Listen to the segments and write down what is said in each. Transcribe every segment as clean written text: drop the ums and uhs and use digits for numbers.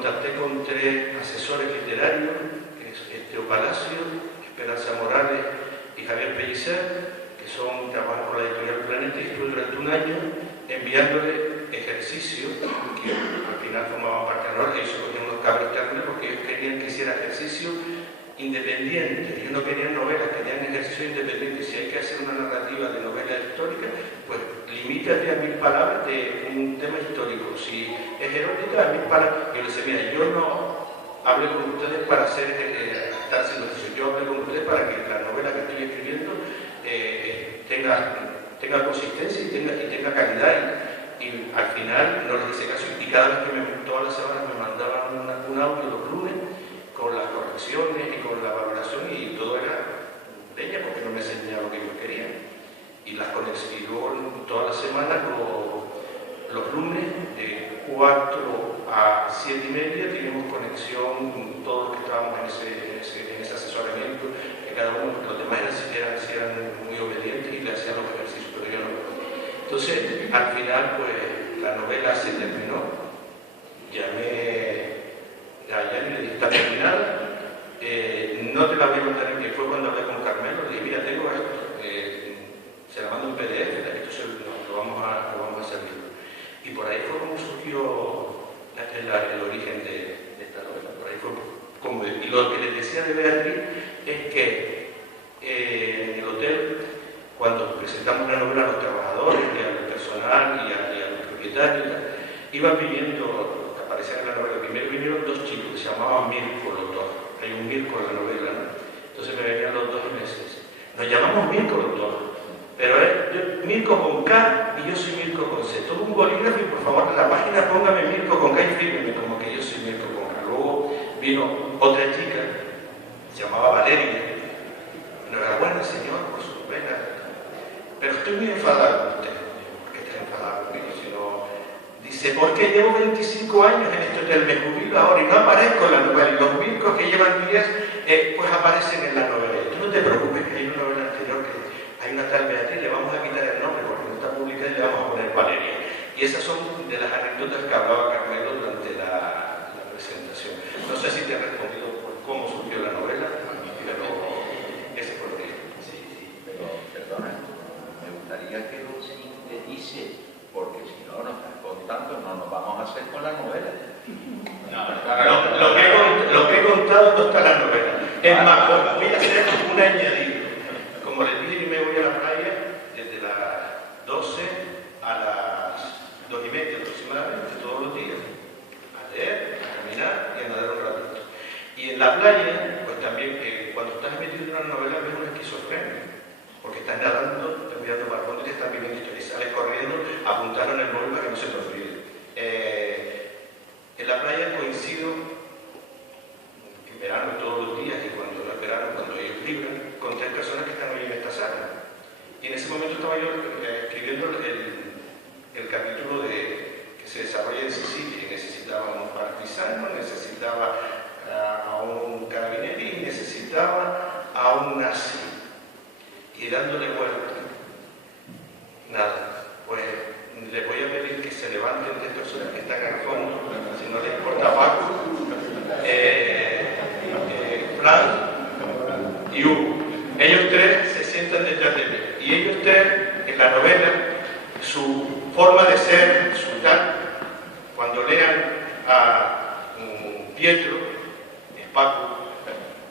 contacté con 3 asesores literarios, Teo Palacio, Esperanza Morales y Javier Pellicer, que trabajan por la editorial Planeta, y estuve durante un año enviándole ejercicios que al final formaban parte de la novela. Ellos ponían unos cabros ternos porque ellos querían que hiciera ejercicio independiente. Ellos no querían novelas, querían ejercicio independiente. Si hay que hacer una narrativa de novela histórica, pues limítate a 1000 palabras de un tema histórico. Si es erótica, a 1000 palabras. Yo les decía, mira, yo no hablo con ustedes para estar haciendo ejercicio. Yo hablo con ustedes para que la novela que estoy escribiendo tenga consistencia y tenga calidad. Y al final no les hice caso. Y cada vez que todas las semanas me mandaban un audio los lunes con las correcciones y con la valoración, y todo era leña porque no me enseñaba lo que yo quería. Y luego todas las semanas, los lunes, de 4 a 7 y media, teníamos conexión, todos los que estábamos en ese asesoramiento, que cada uno, los demás eran muy obedientes y le hacían los ejercicios, pero yo no. Entonces, al final, pues, la novela se terminó. Ya le dije, está terminada. No te la voy a contar, que fue cuando hablé con Carmelo. Le dije, mira, tengo esto. Se la mando en PDF, esto lo vamos a servir. Y por ahí fue como surgió el origen de esta novela. Por ahí fue como. Y lo que les decía de Beatriz es que en el hotel, cuando presentamos la novela a los trabajadores y al personal y a los propietarios, iban viniendo, que aparecían en la novela. Primero vinieron 2 chicos que se llamaban Mirko los dos. Hay un Mirko en la novela, ¿no? Entonces me venían los 2 meses. Nos llamamos Mirko los dos, pero Mirko con K y yo soy Mirko con C. Todo un bolígrafo y por favor en la página póngame Mirko con K y fírmeme como que yo soy Mirko con K. Luego vino otra chica, se llamaba Valeria. Enhorabuena, señor, por su pena. Pero estoy muy enfadado con usted. ¿Por qué está enfadado conmigo? Si no... Dice, porque llevo 25 años en este hotel, me jubilo ahora y no aparezco en la novela. Y los Mirkos que llevan días, pues aparecen en la novela. Tú no te preocupes, que hay una novela anterior que hay una tal Beatriz, le vamos a quitar el nombre porque no está publicada y le vamos a poner Valeria. Y esas son de las anécdotas que hablaba Carmelo durante la presentación. No sé si te he respondido por cómo surgió la novela, pero ese fue lo que... Sí, pero perdona, me gustaría que lo sintetice, porque si no nos estás contando, no nos vamos a hacer con la novela. Lo que he contado no está en la novela. Es más, voy a hacer un añadido. Como les dije, yo me voy a la playa desde las 12 a las 2:30 aproximadamente, todos los días, a leer, a caminar y a nadar un ratito. Y en la playa, pues también, cuando estás metido en una novela, ves una esquizofrenia. Porque estás nadando, estás mirando para el fondo y te estás viendo historias. Sales corriendo, apuntaron el móvil para que no se te olvide. En la playa coincido, en verano todos los días, y cuando no es verano, cuando ellos libran, con 3 personas que están hoy en esta sala. Y en ese momento estaba yo escribiendo el capítulo que se desarrolla en Sicilia. Necesitaba un partisano, necesitaba a un carabinieri y necesitaba a un nazi. Y dándole vuelta, nada, pues les voy a pedir que se levanten 3 personas que están al fondo, si no les importa Paco, Fran y Hugo. Ellos 3 se sientan detrás de mí. Y ellos 3, en la novela, su forma de ser, su tal, cuando lean a Pietro, es Paco,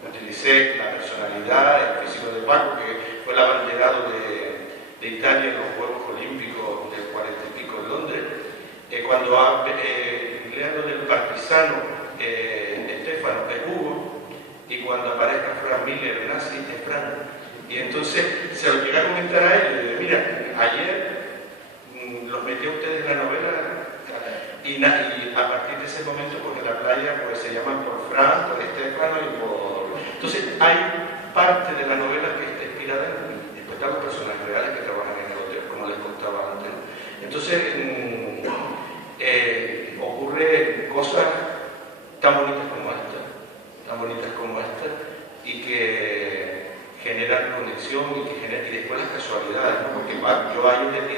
utilicé la personalidad, el físico de Paco, que fue el abanderado de Italia en los Juegos Olímpicos del 40 y pico en Londres. Cuando lean lo del partisano Estefano, es Hugo, y cuando aparezca Frank Miller, nazi, es Frank. Y entonces se lo llegué a comentar a él, y le dije, mira, ayer los metió ustedes en la novela, y a partir de ese momento, porque en la playa pues se llaman por Frank, por Estefano y por... Entonces hay parte de la novela que está inspirada en mí. Después están los personajes reales que trabajan en el hotel, como les contaba antes. Entonces ocurre cosas tan bonitas como esta, y que generan conexión y después las casualidades, ¿no? Porque yo ahí le di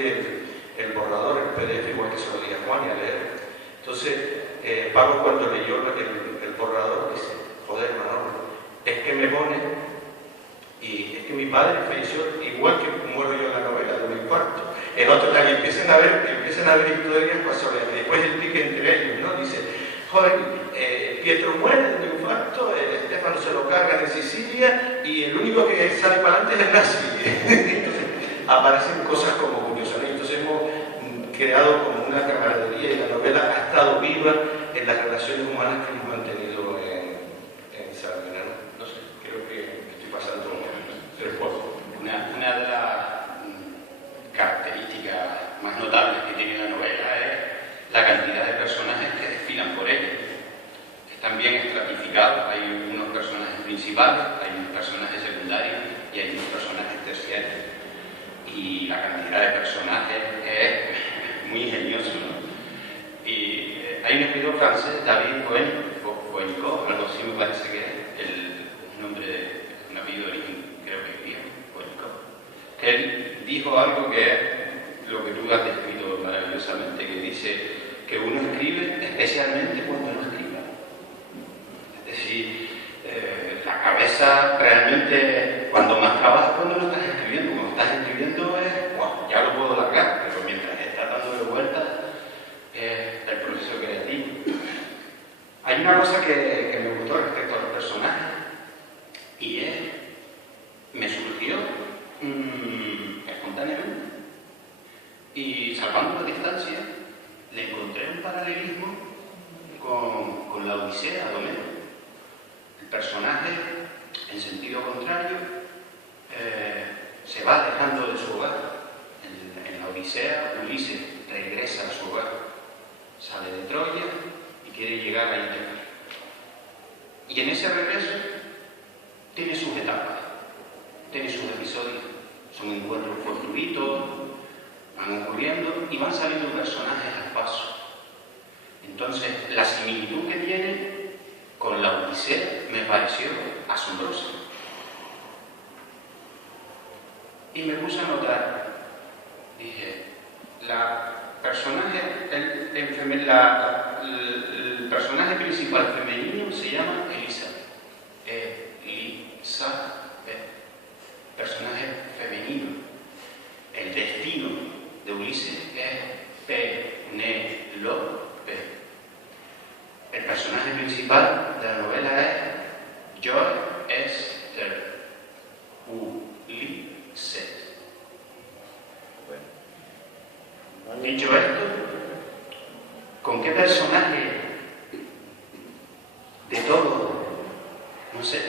el borrador, el PDF, igual que se lo di a Juan y a leer. Entonces Paco, cuando leyó el borrador, dice: joder, Manolo, es que me pone, y es que mi padre falleció igual que muero yo en la novela, de un infarto. El otro también empiezan a ver historias casuales. Después el pique entre ellos, ¿no? Dice: joder, Pietro muere de un infarto, Stefano se lo cargan en Sicilia y el único que sale para adelante es el nazi. Entonces aparecen cosas como curiosas, ¿no? Entonces hemos creado como una camaradería y la novela ha estado viva en las relaciones humanas que hemos mantenido en Salamina, ¿no? No sé, creo que estoy pasando el juego. Una de las características más notables que tiene la novela es la cantidad de personajes que desfilan por ella. Están bien estratificados, hay unos personajes principales, hay unos personajes secundarios y hay unos personajes terciarios. Y la cantidad de personajes es muy ingenioso, ¿no? Y hay un escritor francés, David Coenicot, algo así me parece que es el nombre de un apellido de origen, creo que es griego, Coenicot, que él dijo algo que es lo que tú has descrito maravillosamente, que dice que uno escribe especialmente cuando no escribe. Es decir, la cabeza realmente, cuando más trabajas cuando lo estás escribiendo. Cuando estás escribiendo es, wow, ya lo puedo largar, pero mientras estás dándole vueltas es el proceso creativo. Hay una cosa que me gustó respecto a los personajes y es, me surgió espontáneamente y salvando la distancia le encontré un paralelismo con la Odisea de Homero. El personaje, en sentido contrario, se va alejando de su hogar. En la Odisea, Ulises regresa a su hogar, sale de Troya y quiere llegar a Ítaca. Y en ese regreso tiene sus etapas, tiene sus episodios. Son encuentros fortuitos, van ocurriendo y van saliendo personajes al paso. Entonces, la similitud que tiene con la Odisea me pareció asombrosa. Y me puse a notar, dije, el personaje principal femenino se llama Elizabeth. Personaje femenino. El destino de Ulises es Penélope. El personaje principal de la novela es Joy Esther Ulises. Bueno, dicho esto, ¿con qué personaje de todo, no sé,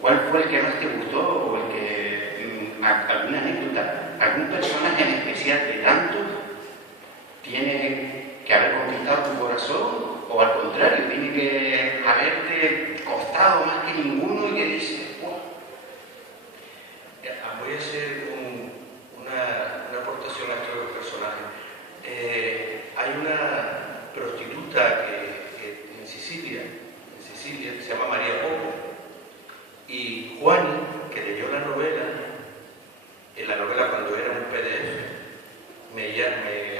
cuál fue el que más te gustó o el que, alguna anécdota, algún personaje en especial de tantos tiene que haber conquistado tu corazón o al contrario, tiene que haberte costado más que ninguno y que dices, wow? Voy a hacer una aportación a estos dos personajes. Hay una prostituta que en Sicilia, que se llama María Popo, y Juani, que leyó la novela, en la novela cuando era un PDF, me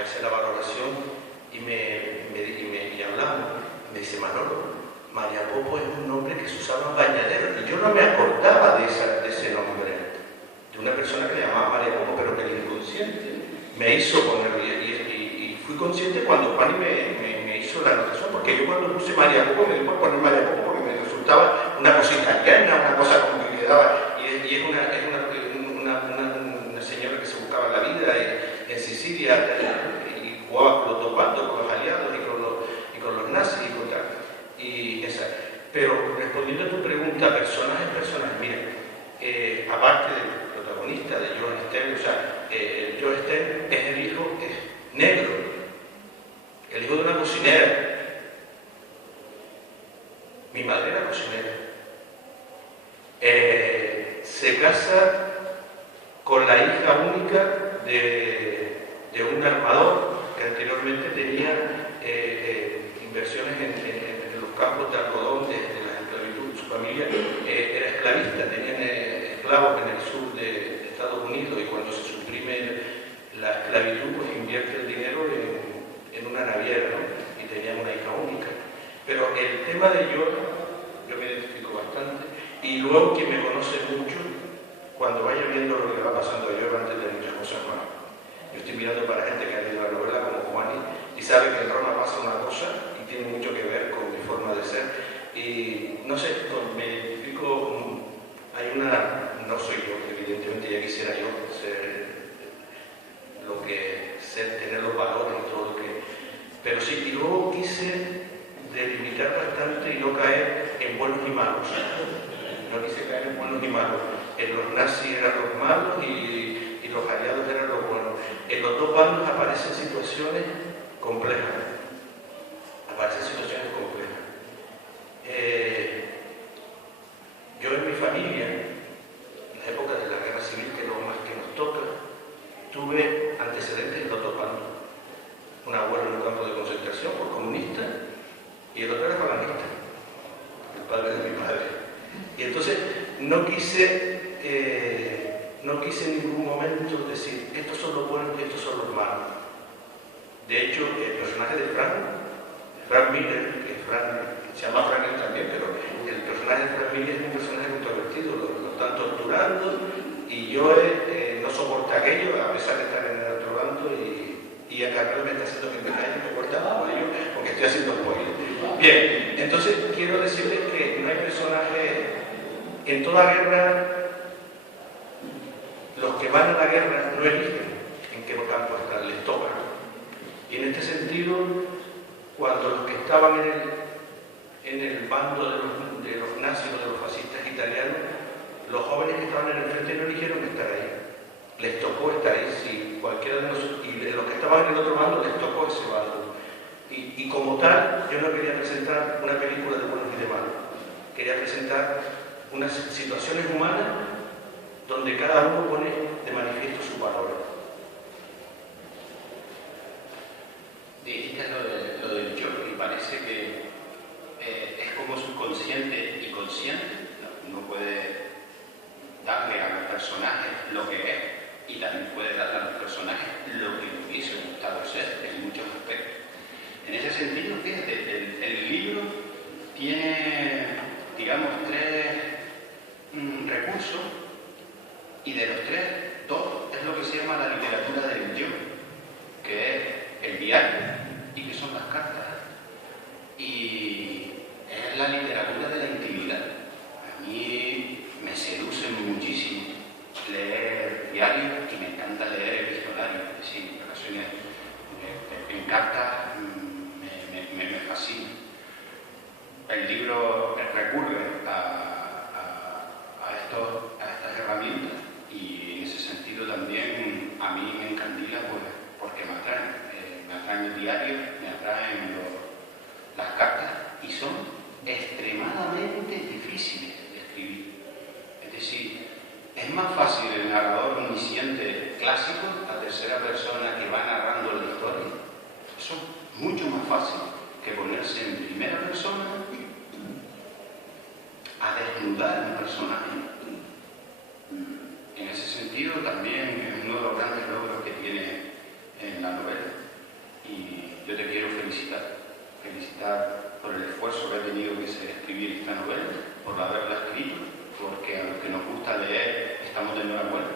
hace la valoración y hablamos, me dice: Manolo, María Popo es un nombre que se usaba en bañaderos, y yo no me acordaba de ese nombre, de una persona que le llamaba María Popo, pero que el inconsciente me hizo ponerlo, y fui consciente cuando Juani me hizo la anotación, porque yo cuando puse María Popo me dijo poner María Popo porque me resultaba una cosa italiana, una cosa como que quedaba, y es una señora que se buscaba la vida en Sicilia y jugaba topando con los aliados y con los nazis y con tal. Pero respondiendo a tu pregunta, personajes, mira, aparte del protagonista, de Joan Stern, o sea, Joan Stern es el hijo negro, el hijo de una cocinera. Mi madre era cocinera. Se casa con la hija única de un armador que anteriormente tenía inversiones en los campos de algodón de la esclavitud. Su familia era esclavista, tenían esclavos en el sur de Estados Unidos, y cuando se suprime la esclavitud, pues invierte el dinero en una naviera, ¿no? Y tenían Pero el tema de yoga, yo me identifico bastante, y luego quien me conoce mucho, cuando vaya viendo lo que va pasando a yoga antes de muchas cosas más. Yo estoy mirando para gente que ha leído la novela como Juani y sabe que en Roma pasa una cosa y tiene mucho que ver con mi forma de ser. Y no sé, me identifico, hay una, no soy yo, evidentemente ya quisiera yo ser lo que ser, tener los valores y todo lo que, pero sí, y luego quise delimitar bastante y no caer en buenos y malos. No quise caer en buenos y malos. En los nazis eran los malos y los aliados eran los buenos. En los dos bandos aparecen situaciones complejas. Yo en mi familia, en la época de la guerra civil, que es lo más que nos toca, tuve antecedentes en los dos bandos. Un abuelo en un campo de concentración por comunista y el otro era falangista, el padre de mi padre. Y entonces no quise en ningún momento decir estos son los buenos y estos son los malos. De hecho, el personaje de Frank Miller, que se llama Frank también, pero el personaje de Frank Miller es un personaje controvertido, lo están torturando y yo no soporto aquello a pesar de estar en el otro bando y a Carmelo me está haciendo que me calle y me corta como ello porque estoy haciendo spoiler. Bien, entonces quiero decirles que no hay personaje en toda guerra. Los que van a la guerra no eligen en qué campo están, les toca. Y en este sentido, cuando los que estaban en el bando de los nazis o de los fascistas italianos, los jóvenes que estaban en el frente no eligieron estar ahí. Les tocó estar ahí, si cualquiera de nosotros, y de los que estaban en el otro bando les tocó ese bando. Y como tal, yo no quería presentar una película de buenos y de malos. Quería presentar unas situaciones humanas donde cada uno pone de manifiesto su valor. Dijiste lo del yo, y parece que es como subconsciente y consciente. Uno puede darle a los personajes lo que es y también puede darle a los personajes lo que le hubiese gustado ser en muchos aspectos. En ese sentido, fíjate, el libro tiene, digamos, 3 recursos. Y de los 3, 2 es lo que se llama la literatura del yo, que es el diario y que son las cartas. Y es la literatura de la intimidad. A mí me seduce muchísimo leer diarios y me encanta leer epistolario. Sí, en ocasiones en cartas me fascina. El libro recurre a estas herramientas. Y en ese sentido también a mí me encandila porque me atraen el diario, me atraen las cartas y son extremadamente difíciles de escribir. Es decir, es más fácil el narrador omnisciente clásico, la tercera persona que va narrando la historia. Eso es mucho más fácil que ponerse en primera persona a desnudar un personaje. En ese sentido también es uno de los grandes logros que tiene en la novela. Y yo te quiero felicitar por el esfuerzo que ha tenido que escribir esta novela, por haberla escrito, porque a los que nos gusta leer estamos de enhorabuena,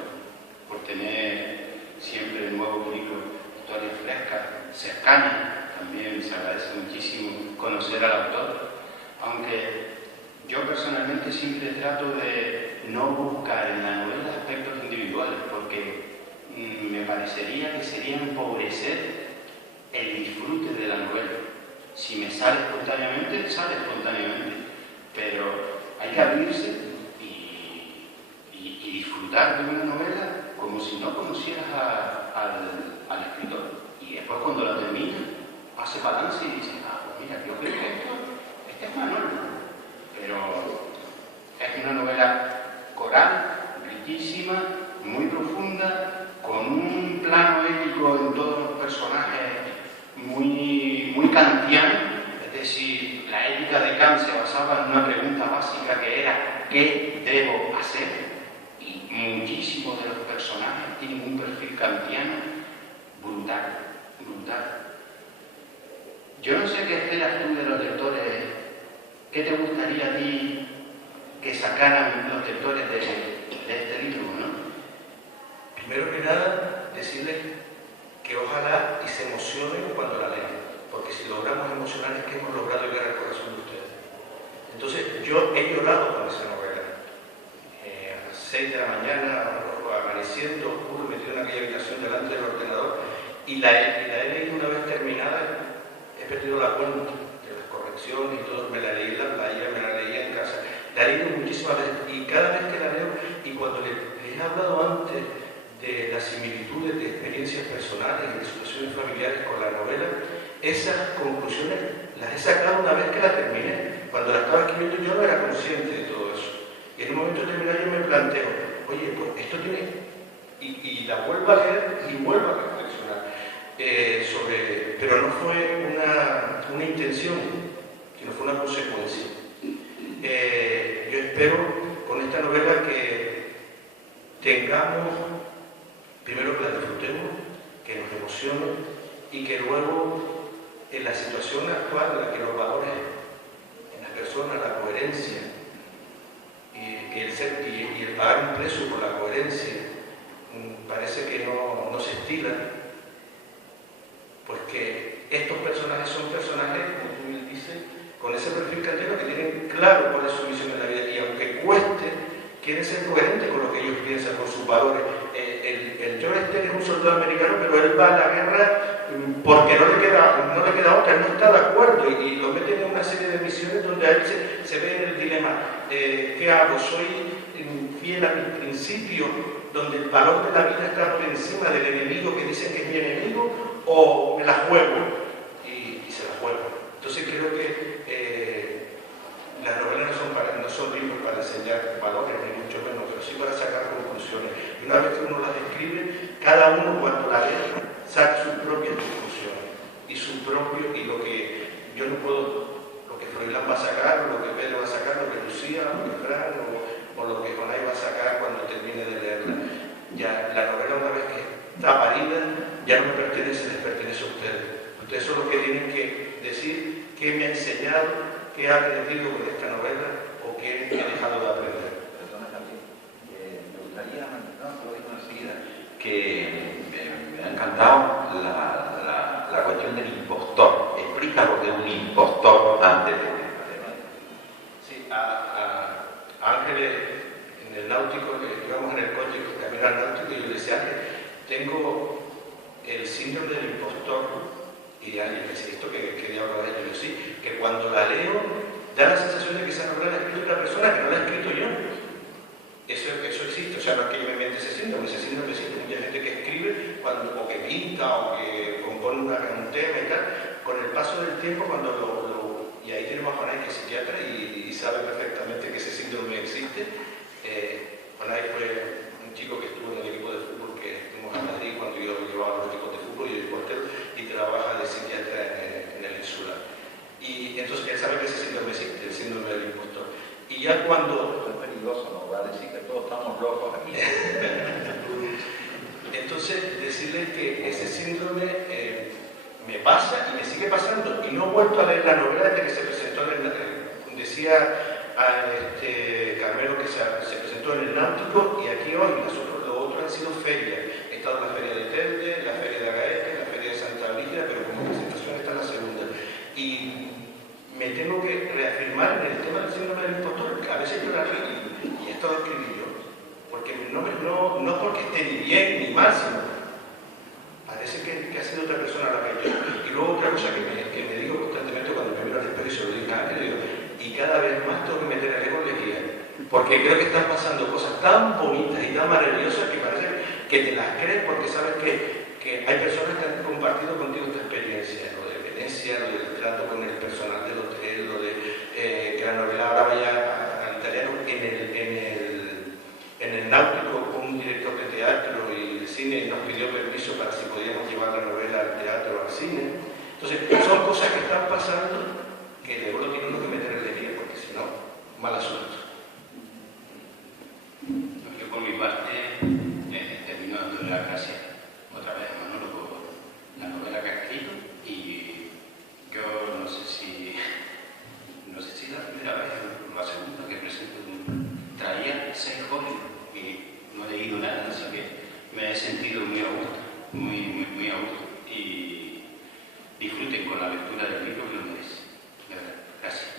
por tener siempre el nuevo libro, historias frescas, cercanas. También se agradece muchísimo conocer al autor, aunque yo personalmente siempre trato de no buscar en la novela aspectos individuales, porque me parecería que sería empobrecer el disfrute de la novela. Si me sale espontáneamente, sale espontáneamente, pero hay que abrirse y disfrutar de una novela como si no conocieras al escritor. Y después cuando la termina, hace balance y dice, pues mira, yo creo que este es Manuel. Pero es una novela coral, riquísima, muy profunda, con un plano ético en todos los personajes muy kantiano. Es decir, la ética de Kant se basaba en una pregunta básica que era ¿qué debo hacer? Y muchísimos de los personajes tienen un perfil kantiano brutal. Yo no sé qué esperas tú de los lectores sacaran los lectores de este libro, ¿no? Primero que nada, decirles que ojalá y se emocionen cuando la lean, porque si logramos emocionar es que hemos logrado llegar al corazón de ustedes. Entonces, yo he llorado con esa novela. A las 6 de la mañana, amaneciendo, oscuro, metido en aquella habitación delante del ordenador, y la he leído una vez terminada, he perdido la cuenta de las correcciones y todo, me la leí en la playa, me la leí en casa, la he leído muchísimas veces, y cada vez que la leo, y cuando les he hablado antes de las similitudes de experiencias personales y de situaciones familiares con la novela, esas conclusiones las he sacado una vez que la terminé. Cuando la estaba escribiendo yo no era consciente de todo eso. Y en un momento determinado yo me planteo, oye, pues esto tiene... Y la vuelvo a leer y vuelvo a reflexionar pero no fue una intención, sino fue una consecuencia. Yo espero con esta novela que tengamos, primero que la disfrutemos, que nos emocione y que luego en la situación actual en la que los valores en las personas, la coherencia y el pagar un precio por la coherencia parece que no se estila, pues que estos personajes son personajes, como tú bien dices, con ese perfil cantero que tienen claro cuál es su misión en la vida y aunque cueste, quieren ser coherentes con lo que ellos piensan, con sus valores. El John Stern es un soldado americano, pero él va a la guerra porque no le queda otra, no está de acuerdo y lo meten en una serie de misiones donde a él se ve en el dilema. ¿Qué hago? ¿Soy fiel a mis principios, donde el valor de la vida está por encima del enemigo que dicen que es mi enemigo, o me la juego? Y se la juego. Entonces creo que las novelas no son libros para enseñar valores, ni mucho menos, pero sí para sacar conclusiones. Y una vez que uno las escribe, cada uno cuando la lee saca sus propias conclusiones y lo que yo no puedo, lo que Froilán va a sacar, lo que Pedro va a sacar, lo que Lucía, lo que Fran o lo que Jonay va a sacar cuando termine de leerla. Ya la novela, una vez que está parida, ya no me pertenece, les pertenece a ustedes. Ustedes son los que tienen que decir qué me ha enseñado, qué he aprendido con esta novela o qué he dejado de aprender. Perdona, Javier, me gustaría, no, te lo digo enseguida, que me ha encantado la cuestión del impostor. Explica lo que es un impostor antes de... Sí, a Ángeles, en el náutico, íbamos en el coche, camino al náutico, y yo le decía, Ángel, tengo el síndrome del impostor, y alguien me dice, ¿esto qué diablo es? Yo sí, que cuando la leo, da la sensación de que esa novela la ha escrito otra persona que no la he escrito yo. Eso existe, o sea, no es que yo me invente ese síndrome existe. Mucha gente que escribe, o que pinta, o que compone un tema y tal, con el paso del tiempo, y ahí tenemos a Jonay, que es psiquiatra, y sabe perfectamente que ese síndrome existe. Jonay fue un chico que estuvo en el equipo de fútbol que fuimos a Madrid cuando yo llevaba los equipos de fútbol y el portero, y trabaja de psiquiatra en el insular. Y entonces él sabe que ese síndrome existe, el síndrome del impostor. Y ya cuando... Es peligroso, nos va a decir que todos estamos locos aquí. Entonces, decirles que ese síndrome me pasa y me sigue pasando. Y no he vuelto a leer la novela desde que se presentó en el... Decía a Carmelo que se presentó en el Náutico y aquí hoy. Lo otro han sido ferias. He estado en la feria de Telde, la feria de Agaete, la feria de Santa Brígida, pero como presentación está en la segunda. Y me tengo que reafirmar en el tema del síndrome del impostor, que a veces yo la leo y esto lo escribí yo, porque no porque esté ni bien ni mal, sino parece que ha sido otra persona la que yo. Y luego otra cosa que me digo constantemente cuando me miro al espejo y se lo digo a Ángel, y cada vez más tengo que meter el ego en lejía, porque creo que están pasando cosas tan bonitas y tan maravillosas que parece que te las crees porque sabes que hay personas que han compartido contigo esta experiencia, lo de Venecia, lo del trato con el personal del hotel, lo de que la novela ahora vaya al italiano. En el Náutico, un director de teatro y de cine nos pidió permiso para si podíamos llevar la novela al teatro o al cine. Entonces, son cosas que están pasando que luego lo tiene uno que meter en el día, porque si no, mal asunto. Yo por mi parte termino dándole las gracias otra vez a Manolo por la novela que ha escrito, y yo no sé si la primera vez o la segunda que presento lectura del libro que lo merece. De verdad. Gracias.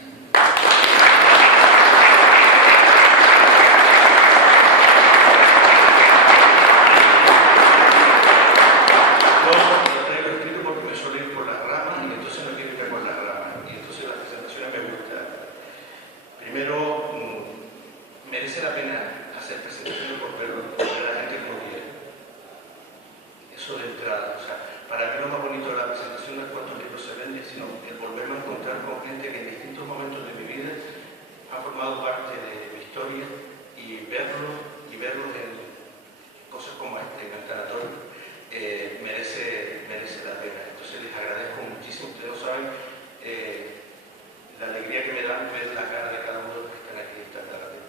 Lo traigo escrito porque me suelo ir por las ramas y entonces no quiero ir por las ramas. Y entonces las presentaciones me gustan. Primero, merece la pena hacer presentaciones por ver a la gente que no quiere. Eso de entrada. O sea, para mí lo más bonito de la presentación no es cuántos libros se venden, sino el volverme a encontrar con gente que en distintos momentos de mi vida ha formado parte de mi historia y verlos en cosas como este, en el tanatorio, merece la pena. Entonces les agradezco muchísimo. Ustedes no saben la alegría que me dan ver la cara de cada uno de los que están aquí esta tarde.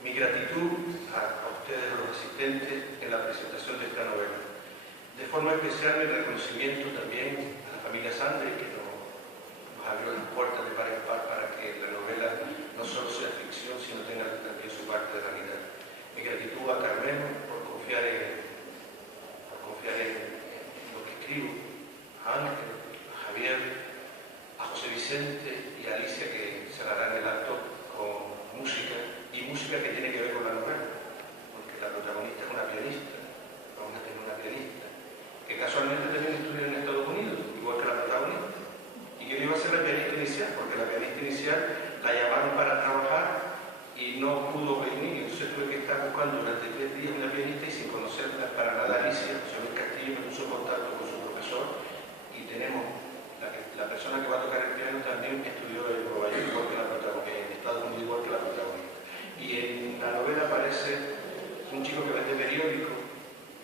Mi gratitud a ustedes, los asistentes, en la presentación de esta novela. De forma especial, mi reconocimiento también a la familia Sandri, que nos abrió las puertas de par en par para que la novela no solo sea ficción, sino tenga también su parte de realidad. Mi gratitud a Carmen por confiar en lo que escribo, a Ángel, a Javier, a José Vicente y a Alicia, que cerrarán el acto con música, y música que tiene que ver con la novela, porque la protagonista es una pianista, vamos a tener una pianista, que casualmente también estudió en Estados Unidos, igual que la protagonista, y que iba a ser la pianista inicial, porque la pianista inicial la llamaron para trabajar y no pudo venir, entonces tuve que estar buscando durante 3 días una pianista y sin conocerla para nada. Alicia, José Luis Castillo, me puso en contacto con su profesor y tenemos la persona que va a tocar el piano también estudió en Nueva York, igual que la protagonista, en Estados Unidos igual que la protagonista. Y en la novela aparece un chico que vende periódico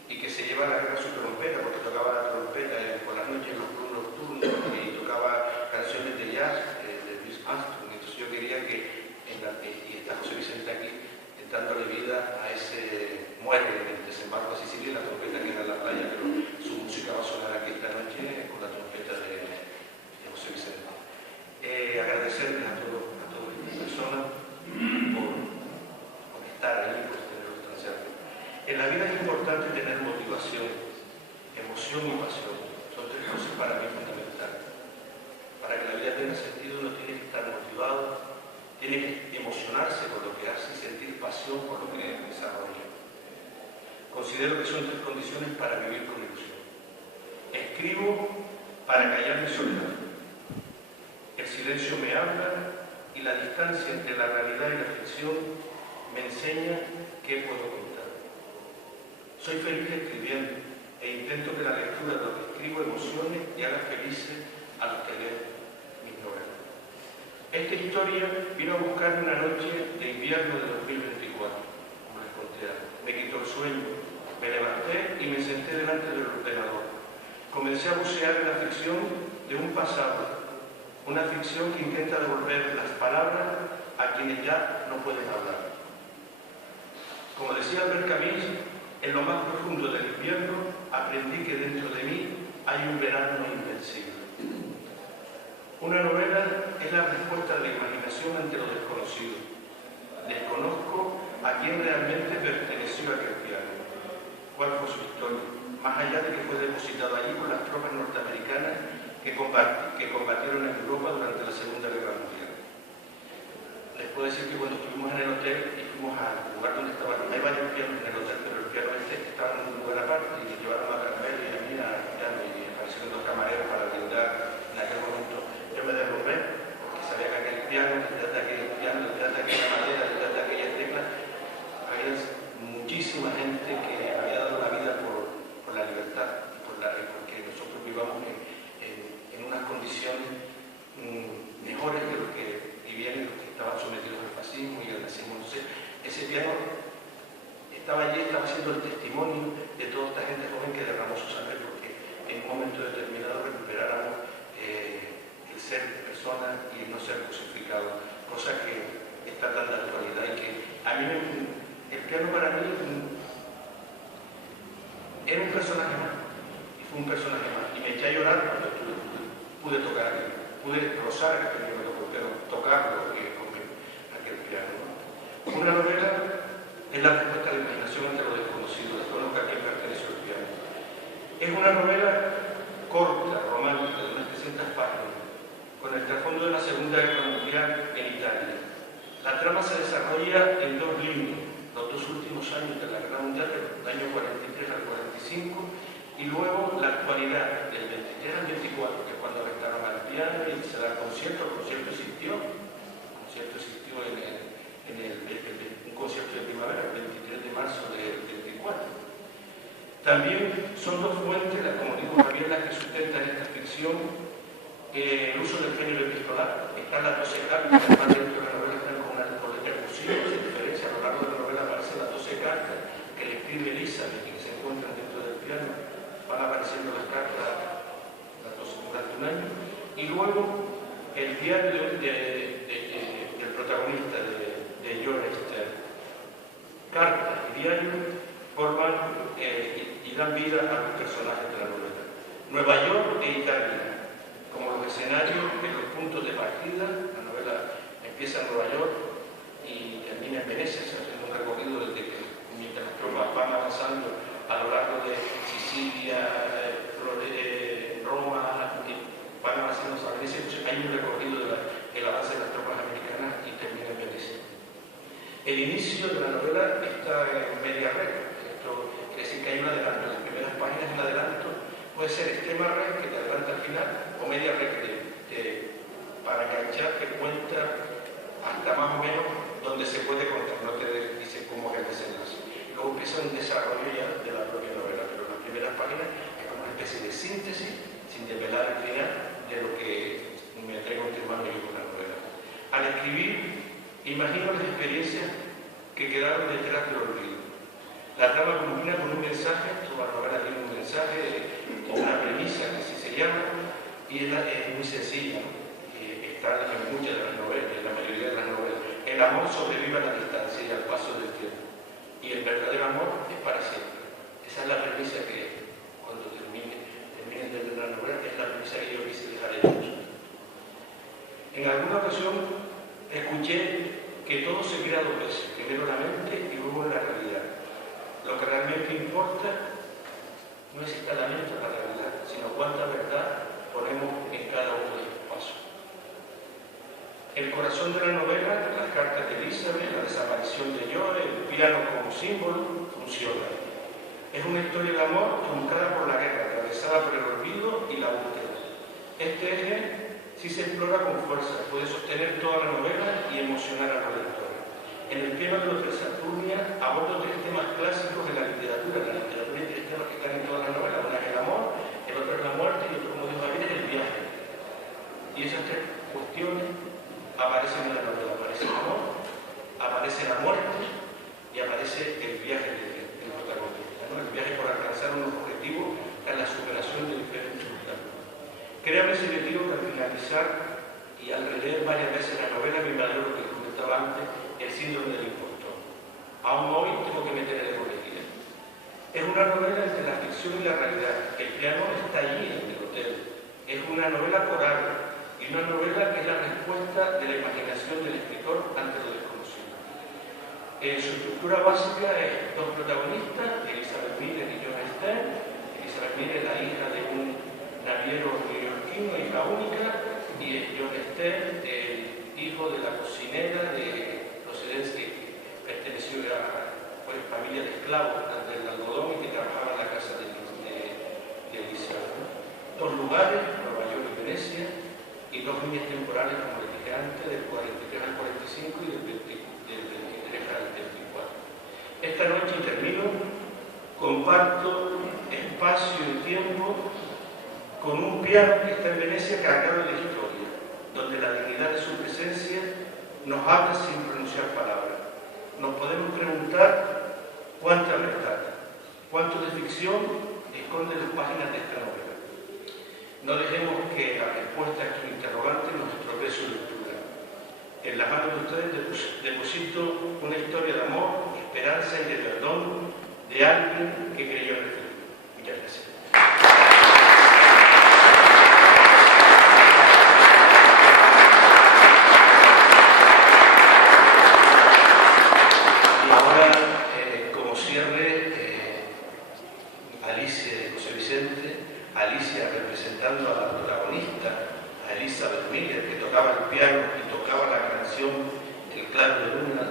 y que se lleva a la guerra su trompeta, porque tocaba la trompeta por las noches en los clubes nocturnos y tocaba canciones de jazz de Louis Armstrong. Entonces yo quería que, y está José Vicente aquí, dándole vida a ese muelle en el desembarco a Sicilia, la trompeta queda en la playa, pero su música va a sonar aquí esta noche con la trompeta de José Vicente. Agradecerles a todas estas personas por estar ahí, por tenerlos tan cerca. En la vida es importante tener motivación, emoción y pasión. Son 3 cosas para mí fundamentales. Para que la vida tenga sentido uno tiene que estar motivado, tiene que emocionarse por lo que hace y sentir pasión por lo que desarrolla. Considero que son 3 condiciones para vivir con ilusión. Escribo para callar mi soledad. El silencio me habla y la distancia entre la realidad y la ficción me enseña qué puedo contar. Soy feliz escribiendo e intento que la lectura de lo que escribo emocione y haga felices a los que leen mis novelas. Esta historia vino a buscarme una noche de invierno de 2024, como les conté antes. Me quitó el sueño, me levanté y me senté delante del ordenador. Comencé a bucear en la ficción de un pasado, una ficción que intenta devolver las palabras a quienes ya no pueden hablar. Como decía Albert Camus, en lo más profundo del invierno aprendí que dentro de mí hay un verano invencible. Una novela es la respuesta de la imaginación ante lo desconocido. Desconozco a quién realmente perteneció aquel piano, cuál fue su historia, más allá de que fue depositado allí por las tropas norteamericanas que combatieron en Europa durante la Segunda Guerra Mundial. Les puedo decir que cuando estuvimos en el hotel y fuimos al lugar donde estaban, hay varios pianos en el hotel, pero el piano este estaba en un lugar aparte y nos llevaron a Carmelo y a mí al piano y aparecieron 2 camareros para brindar en aquel momento. Yo me derrumbé porque sabía que aquel piano, detrás de aquel piano, detrás de aquella madera, detrás de aquellas teclas, había muchísima gente que había dado la vida por la libertad y porque nosotros vivamos en unas condiciones mejores que los que vivían los que estaban sometidos al fascismo y al nazismo. Entonces, ese piano estaba allí, estaba siendo el testimonio de toda esta gente joven que derramó su sangre porque en un momento determinado recuperáramos el ser persona y no ser crucificado, cosa que está tan de actualidad y que a mí el piano para mí era un personaje más, y fue un personaje más, y me eché a llorar cuando pude tocar aquel, pude rozar aquel piano, pero tocarlo con aquel piano. Una novela es la respuesta a la imaginación ante lo desconocido, desconozco a quién pertenece el piano. Es una novela corta, romántica, de unas 300 páginas, Segunda Guerra Mundial en Italia. La trama se desarrolla en dos líneas, los dos últimos años de la Guerra Mundial, del año 43 al 45, y luego la actualidad, del 23 al 24, que es cuando arrestaron al piano y se da el concierto existió, un concierto de primavera, el 23 de marzo del 24. También son dos fuentes, como digo Javier, las que sustentan esta ficción, el uso del género epistolar. Están las 12 cartas, además dentro de la novela están con letras cursivas, se diferencia, a lo largo de la novela aparecen las 12 cartas que le escribe Elizabeth y que se encuentran dentro del piano, van apareciendo las cartas las 12 durante un año, y luego el diario del protagonista de George Stern. Cartas y diario forman y dan vida a los personajes de la novela. Nueva York e Italia como los escenarios y los puntos de partida. La novela empieza en Nueva York y termina en Venecia, se hace un recorrido desde que mientras las tropas van avanzando a lo largo de Sicilia, Roma, van avanzando a Venecia. Entonces hay un recorrido del avance de las tropas americanas y termina en Venecia. El inicio de la novela está en media red. Esto quiere decir que hay un adelanto, en las primeras páginas un adelanto. Puede ser extrema red, que te adelanta al final, o media red, para enganchar, que cuenta hasta más o menos donde se puede contar, no te dice cómo es el desenlace. Luego empieza un desarrollo ya de la propia novela, pero en las primeras páginas es como una especie de síntesis, sin develar el final, de lo que me traigo entre manos yo con la novela. Al escribir, imagino las experiencias que quedaron detrás del olvido. La trama culmina con un mensaje, toda la novela tiene un mensaje, una premisa que así se llama, y es muy sencilla, ¿no? Está en muchas de las novelas, en la mayoría de las novelas. El amor sobrevive a la distancia y al paso del tiempo, y el verdadero amor es para siempre. Esa es la premisa que, cuando terminen de leer la novela, es la premisa que yo quise dejar ellos. En alguna ocasión escuché que todo se mira dos veces, primero en la mente y luego en la realidad. Lo que realmente importa no es si está la mente o la realidad, sino cuánta verdad ponemos en cada uno de estos pasos. El corazón de la novela, las cartas de Elizabeth, la desaparición de Joe, el piano como símbolo, funciona. Es una historia de amor truncada por la guerra, atravesada por el olvido y la búsqueda. Este eje sí se explora con fuerza, puede sostener toda la novela y emocionar a los lectores. En el piano de los tres Saturnia abordo tres temas clásicos de la literatura. En la literatura hay tres temas que están en todas las novelas. Una es el amor, el otro es la muerte y otro, como dijo Javier, es el viaje. Y esas tres cuestiones aparecen en la novela. Aparece el amor, aparece la muerte y aparece el viaje del protagonista, ¿no? El viaje por alcanzar unos objetivos en la superación de diferentes obstáculos. Créame si le digo que al finalizar y al releer varias veces la novela me invadió lo que comentaba antes, el síndrome del impostor. Aún hoy tengo que meter el boletín. Es una novela entre la ficción y la realidad. El piano está allí en el hotel. Es una novela coral y una novela que es la respuesta de la imaginación del escritor ante lo desconocido. Su estructura básica es dos protagonistas, Elizabeth Miller y John Stern. Elizabeth Miller, la hija de un naviero neoyorquino, hija única, y John Stern, el hijo de la cocinera de que perteneció a una familia de esclavos del algodón y que trabajaba en la casa de Elizabeth. Dos lugares, Nueva York y Venecia, y dos líneas temporales, como les dije antes, del 43 al 45 y del 23 al 24. Esta noche termino, comparto espacio y tiempo con un piano que está en Venecia cargado de historia, donde la dignidad de su presencia nos habla sin pronunciar palabras. Nos podemos preguntar cuánta verdad, cuánto de ficción esconden las páginas de esta novela. No dejemos que la respuesta a estos interrogantes nos estropee su lectura. En las manos de ustedes deposito una historia de amor, esperanza y de perdón de alguien que creyó en el futuro. Muchas gracias. Alicia representando a la protagonista, a Elizabeth Miller, que tocaba el el piano y tocaba la canción El Claro de Luna,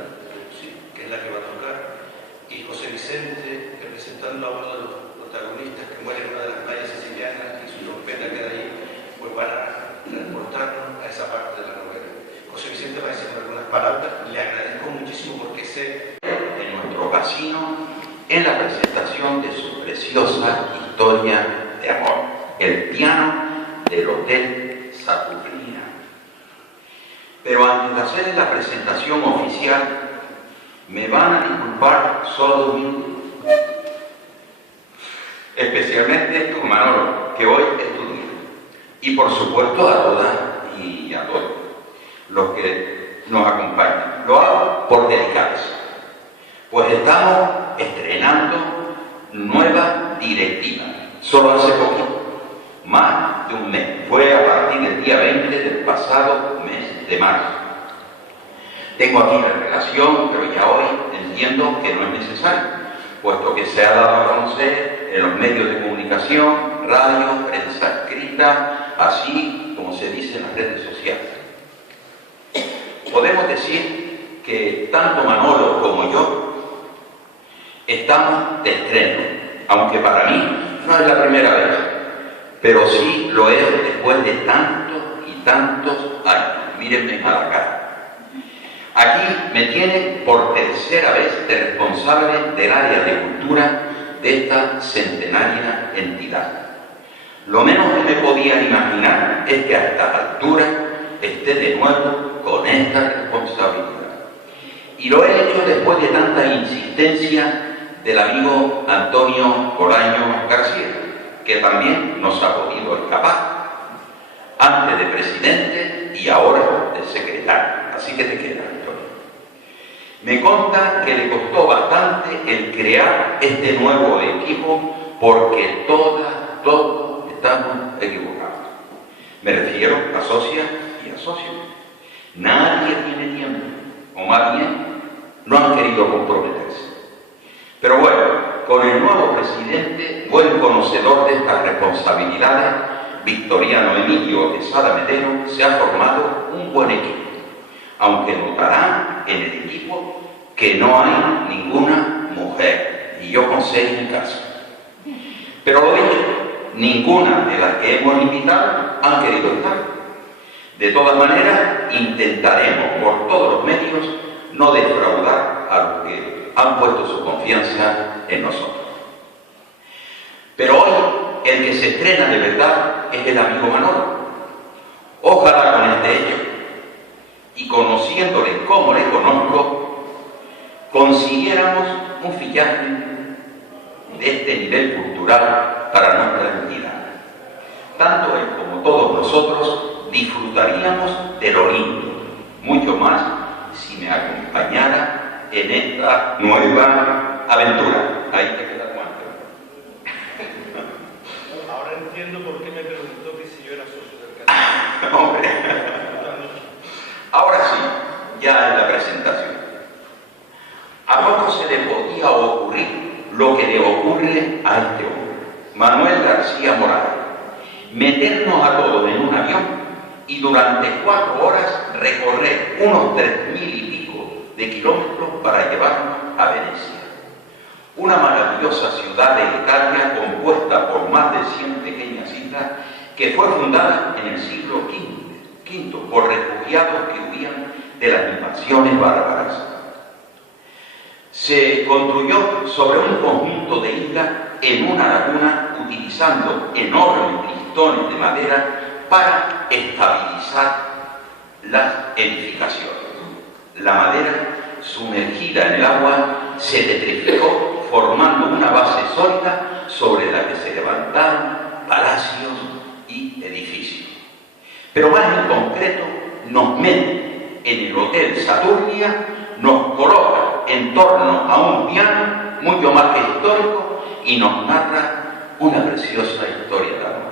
sí, que es la que va a tocar, y José Vicente representando a uno de los protagonistas que muere en una de las playas sicilianas y su trompeta queda ahí, pues van a transportarnos a esa parte de la novela. José Vicente va a decir algunas palabras, le agradezco muchísimo porque sé en nuestro casino en la presentación de su preciosa historia de amor, El piano del Hotel Saturnina. Pero antes de hacer la presentación oficial, me van a disculpar solo 2 minutos. Especialmente tú, Manolo, que hoy es tu día. Y por supuesto a todas y a todos los que nos acompañan. Lo hago por delicadeza, pues estamos estrenando nueva directiva. Solo hace poquito, más de un mes. Fue a partir del día 20 del pasado mes de marzo. Tengo aquí la relación, pero ya hoy entiendo que no es necesario, puesto que se ha dado a conocer en los medios de comunicación, radio, prensa escrita, así como se dice en las redes sociales. Podemos decir que tanto Manolo como yo estamos de estreno, aunque para mí no es la primera vez, pero sí lo es después de tantos y tantos años. Mírenme a la cara. Aquí me tiene por tercera vez de responsable del área de cultura de esta centenaria entidad. Lo menos que me podían imaginar es que a esta altura esté de nuevo con esta responsabilidad. Y lo he hecho después de tanta insistencia del amigo Antonio Bolaño García, que también nos ha podido escapar, antes de presidente y ahora de secretario. Así que te queda, Antonio. Me consta que le costó bastante el crear este nuevo equipo porque todos estamos equivocados. Me refiero a socias y a socios. Nadie tiene tiempo, o más bien, no han querido comprometerse. Pero bueno, con el nuevo presidente, buen conocedor de estas responsabilidades, Victoriano Emilio Quesada Medero, se ha formado un buen equipo, aunque notarán en el equipo que no hay ninguna mujer, y yo con 6 en casa. Pero lo dicho, ninguna de las que hemos invitado han querido estar. De todas maneras, intentaremos por todos los medios no defraudar a los que han puesto su confianza en nosotros. Pero hoy, el que se estrena de verdad es el amigo Manolo. Ojalá con este hecho, y conociéndole como le conozco, consiguiéramos un fichaje de este nivel cultural para nuestra entidad. Tanto él como todos nosotros disfrutaríamos de lo lindo, mucho más si me acompañara en esta nueva aventura. Ahí te queda cuánto. Ahora entiendo por qué me preguntó que si yo era socio del canal. Hombre. Ahora sí, ya en la presentación. A poco se le podía ocurrir lo que le ocurre a este hombre, Manuel García Morales, meternos a todos en un avión y durante 4 horas recorrer unos 3.000 y pico de kilómetros para llevarnos a Venecia. Una maravillosa ciudad de Italia compuesta por más de 100 pequeñas islas que fue fundada en el siglo V por refugiados que huían de las invasiones bárbaras. Se construyó sobre un conjunto de islas en una laguna utilizando enormes listones de madera para estabilizar las edificaciones. La madera, sumergida en el agua, se petrificó formando una base sólida sobre la que se levantaron palacios y edificios. Pero más en concreto, nos mete en el Hotel Saturnia, nos coloca en torno a un piano mucho más que histórico y nos narra una preciosa historia de amor.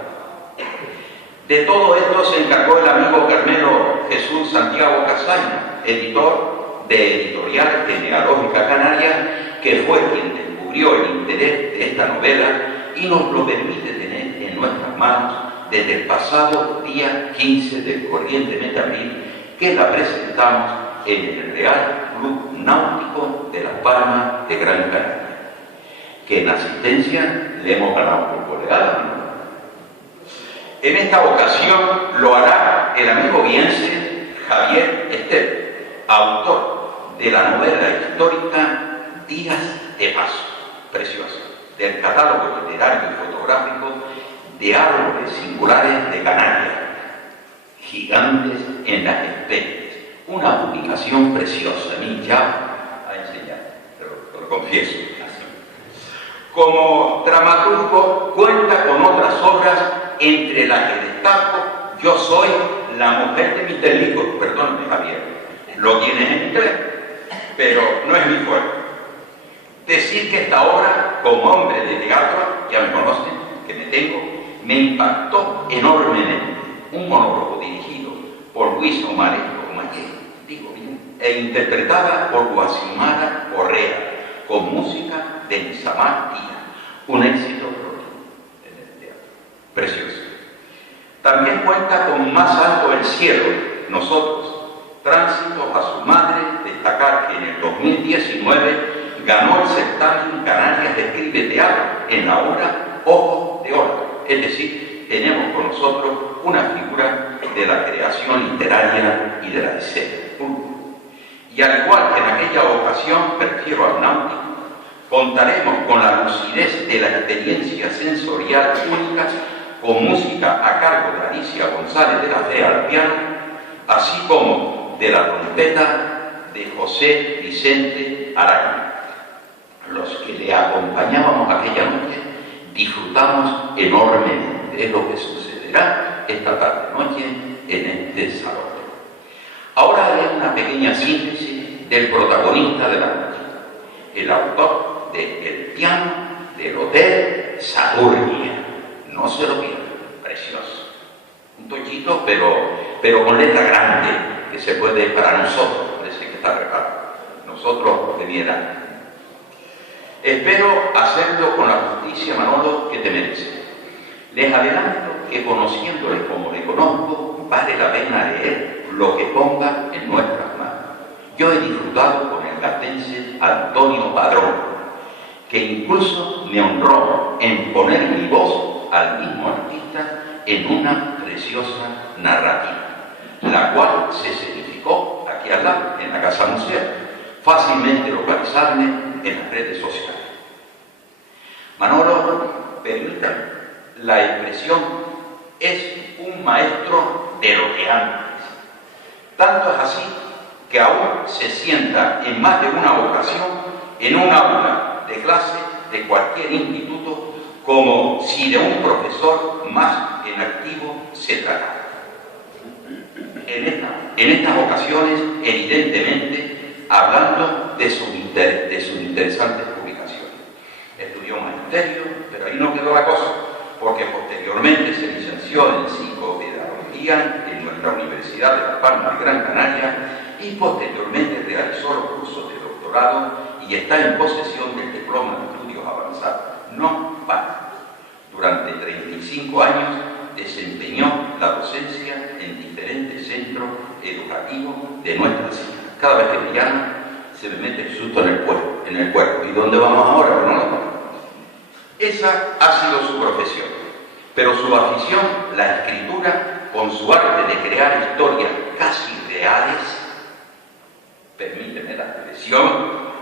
De todo esto se encargó el amigo Carmelo Jesús Santiago Casaña, editor de Editorial Genealógica Canaria, que fue quien descubrió el interés de esta novela y nos lo permite tener en nuestras manos desde el pasado día 15 del corrientemente abril que la presentamos en el Real Club Náutico de Las Palmas de Gran Canaria, que en asistencia le hemos ganado por goleada, ¿no? En esta ocasión lo hará el amigo viense Javier Esteve, autor de la novela histórica Días de Paso, preciosa, del catálogo literario y fotográfico de árboles singulares de Canarias, gigantes en las especies. Una publicación preciosa, ni ya a enseñar, te lo confieso. Como dramaturgo cuenta con otras obras, entre las que destaco Yo soy la mujer de Mr. Lico. Perdóname, Javier, lo tienes en inglés, pero no es mi fuerte. Decir que esta obra, como hombre de teatro, ya me conocen, que me tengo, me impactó enormemente. Un monólogo dirigido por Luis O'Malley, e interpretada por Guasimara Correa, con música de Isamar Díaz. Un éxito en el teatro. Precioso. También cuenta con Más alto el cielo, Nosotros, Tránsito a su madre. Destacar que en el 2019 ganó el certamen Canarias de Escribe Teatro en la obra Ojos de Oro. Es decir, tenemos con nosotros una figura de la creación literaria y de la escena. Y al igual que en aquella ocasión, prefiero al náutico, contaremos con la lucidez de la experiencia sensorial única, con música a cargo de Alicia González de la Fea al piano, así como de la trompeta de José Vicente Aragón. Los que le acompañábamos aquella noche disfrutamos enormemente de lo que sucederá esta tarde-noche en este salón. Ahora haré una pequeña síntesis del protagonista de la noche, el autor de El piano del Hotel Saturnia. No se lo pierdan, precioso. Un tochito, pero con letra grande, que se puede para nosotros, parece que está regalo. Nosotros de mi edad. Espero hacerlo con la justicia, Manolo, que te merece. Les adelanto que conociéndole como le conozco, vale la pena leer lo que ponga en nuestras manos. Yo he disfrutado con el gastense Antonio Padrón, que incluso me honró en poner mi voz al mismo artista en una preciosa narrativa, la cual se escenificó aquí al lado, en la Casa Museo, fácilmente localizable en las redes sociales. Manolo, permítanme, la expresión es un maestro de lo que antes. Tanto es así que aún se sienta en más de una ocasión en un aula de clase de cualquier instituto como si de un profesor más en activo se tratara. En estas ocasiones, evidentemente, hablando de sus interesantes publicaciones. Estudió magisterio, pero ahí no quedó la cosa, porque posteriormente se licenció en psicopedagogía en nuestra Universidad de Las Palmas de Gran Canaria y posteriormente realizó los cursos de doctorado y está en posesión del diploma de estudios avanzados. No para. Durante 35 años desempeñó la docencia en diferentes centros educativos de nuestra ciudad. Cada vez que me llaman, se me mete el susto en el cuerpo. ¿Y dónde vamos ahora? Pero no lo conozco. Esa ha sido su profesión, pero su afición, la escritura, con su arte de crear historias casi reales, permíteme la expresión.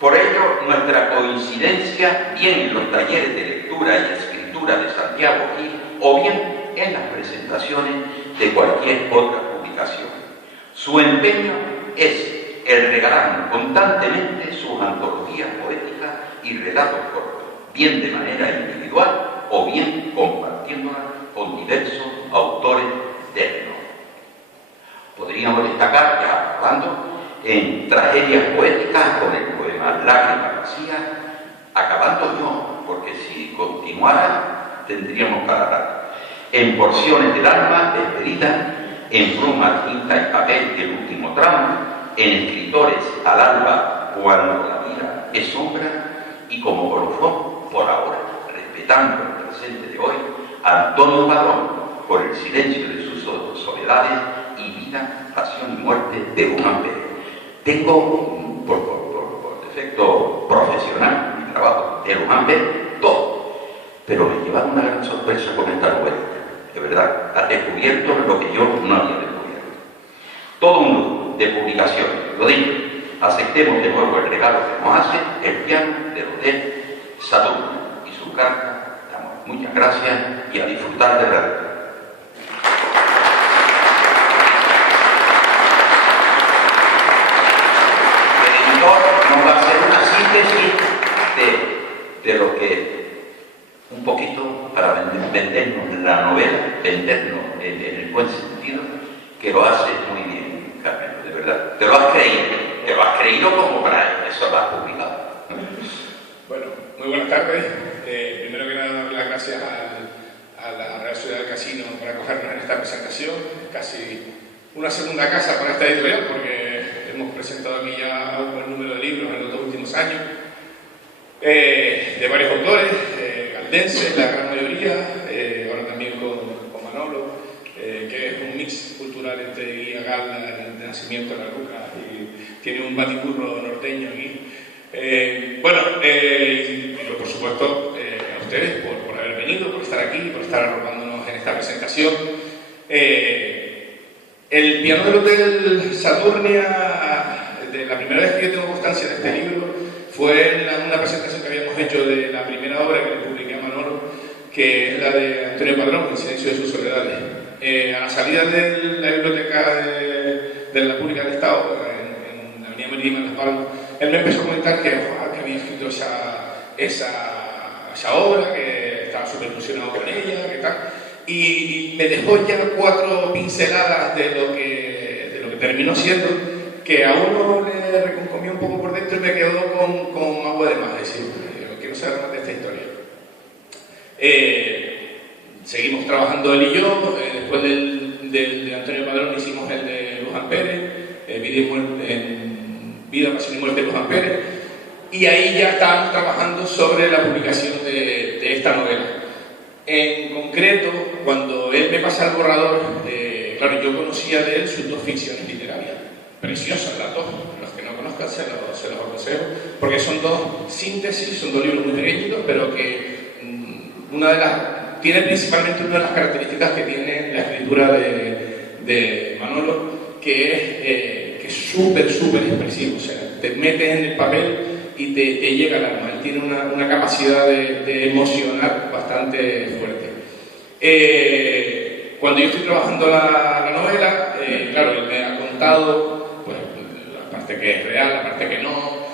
Por ello, nuestra coincidencia, bien en los talleres de lectura y escritura de Santiago Gil, o bien en las presentaciones de cualquier otra publicación. Su empeño es el regalarnos constantemente sus antologías poéticas y relatos cortos, bien de manera individual o bien compartiéndolas con diversos autores de renombre. Podríamos destacar, ya hablando, en tragedias poéticas con el poema Lágrimas vacías, acabando yo, porque si continuara tendríamos que agarrar. En Porciones del alma, Despedida, en Pluma, Tinta y Papel, el último tramo, en Escritores al alba, Cuando la vida es sombra, y como colofón, por ahora, respetando el presente de hoy, Antonio Padrón, por el silencio de sus soledades y vida, pasión de Luján Pérez. Tengo, por defecto profesional, mi trabajo de Luján Pérez, todo. Pero me lleva una gran sorpresa con esta novela. De verdad, ha descubierto lo que yo no había descubierto. Todo un mundo de publicación, lo digo. Aceptemos de nuevo el regalo que nos hace el piano del Hotel Saturno y su carta. Damos muchas gracias y a disfrutar de verdad. El editor nos va a hacer una síntesis de lo que, un poquito para vendernos la novela, vendernos en el buen sentido, que lo hace muy bien, Carmen, de verdad. Te lo has creído como para eso lo has publicado. Bueno, muy buenas tardes. Primero que nada, dar las gracias a la Real Ciudad del Casino por acogernos en esta presentación. Es casi una segunda casa para esta editorial porque hemos presentado aquí ya un buen número de libros en los 2 últimos años, de varios autores, galdenses, la gran mayoría, ahora también con Manolo, que es un mix cultural entre Guía Gala, de Nacimiento de la Ruca, y tiene un batiburro norteño aquí. Por supuesto a ustedes por haber venido, por estar aquí, por estar arropándonos en esta presentación. El piano del Hotel Saturnia, de la primera vez que yo tengo constancia de este libro, fue en una presentación que habíamos hecho de la primera obra que le publiqué a Manolo, que es la de Antonio Padrón, El silencio de sus soledades. A la salida de la biblioteca de la Pública del Estado, en la Avenida Marítima de Las Palmas, él me empezó a comentar que había escrito esa obra, que estaba súper ilusionado con ella, que tal, y me dejó ya 4 pinceladas de lo que terminó siendo, que a uno le reconcomió un poco por dentro y me quedó con agua de más, es decir, quiero saber más de esta historia. Seguimos trabajando él y yo, después de Antonio Padrón hicimos el de Luján Pérez, Vida, Pasión y Muerte de Luján Pérez, y ahí ya estábamos trabajando sobre la publicación de esta novela. En concreto, cuando él me pasa el borrador, claro, yo conocía de él sus 2 ficciones literarias, preciosas las 2, los que no conozcan se los aconsejo, porque son 2 síntesis, son 2 libros muy pequeñitos, pero que tiene principalmente una de las características que tiene la escritura de Manolo, que es súper expresivo, o sea, te metes en el papel y te llega al alma. Él tiene una capacidad de emocionar bastante fuerte. Cuando yo estoy trabajando la novela, claro, él me ha contado pues, la parte que es real, la parte que no,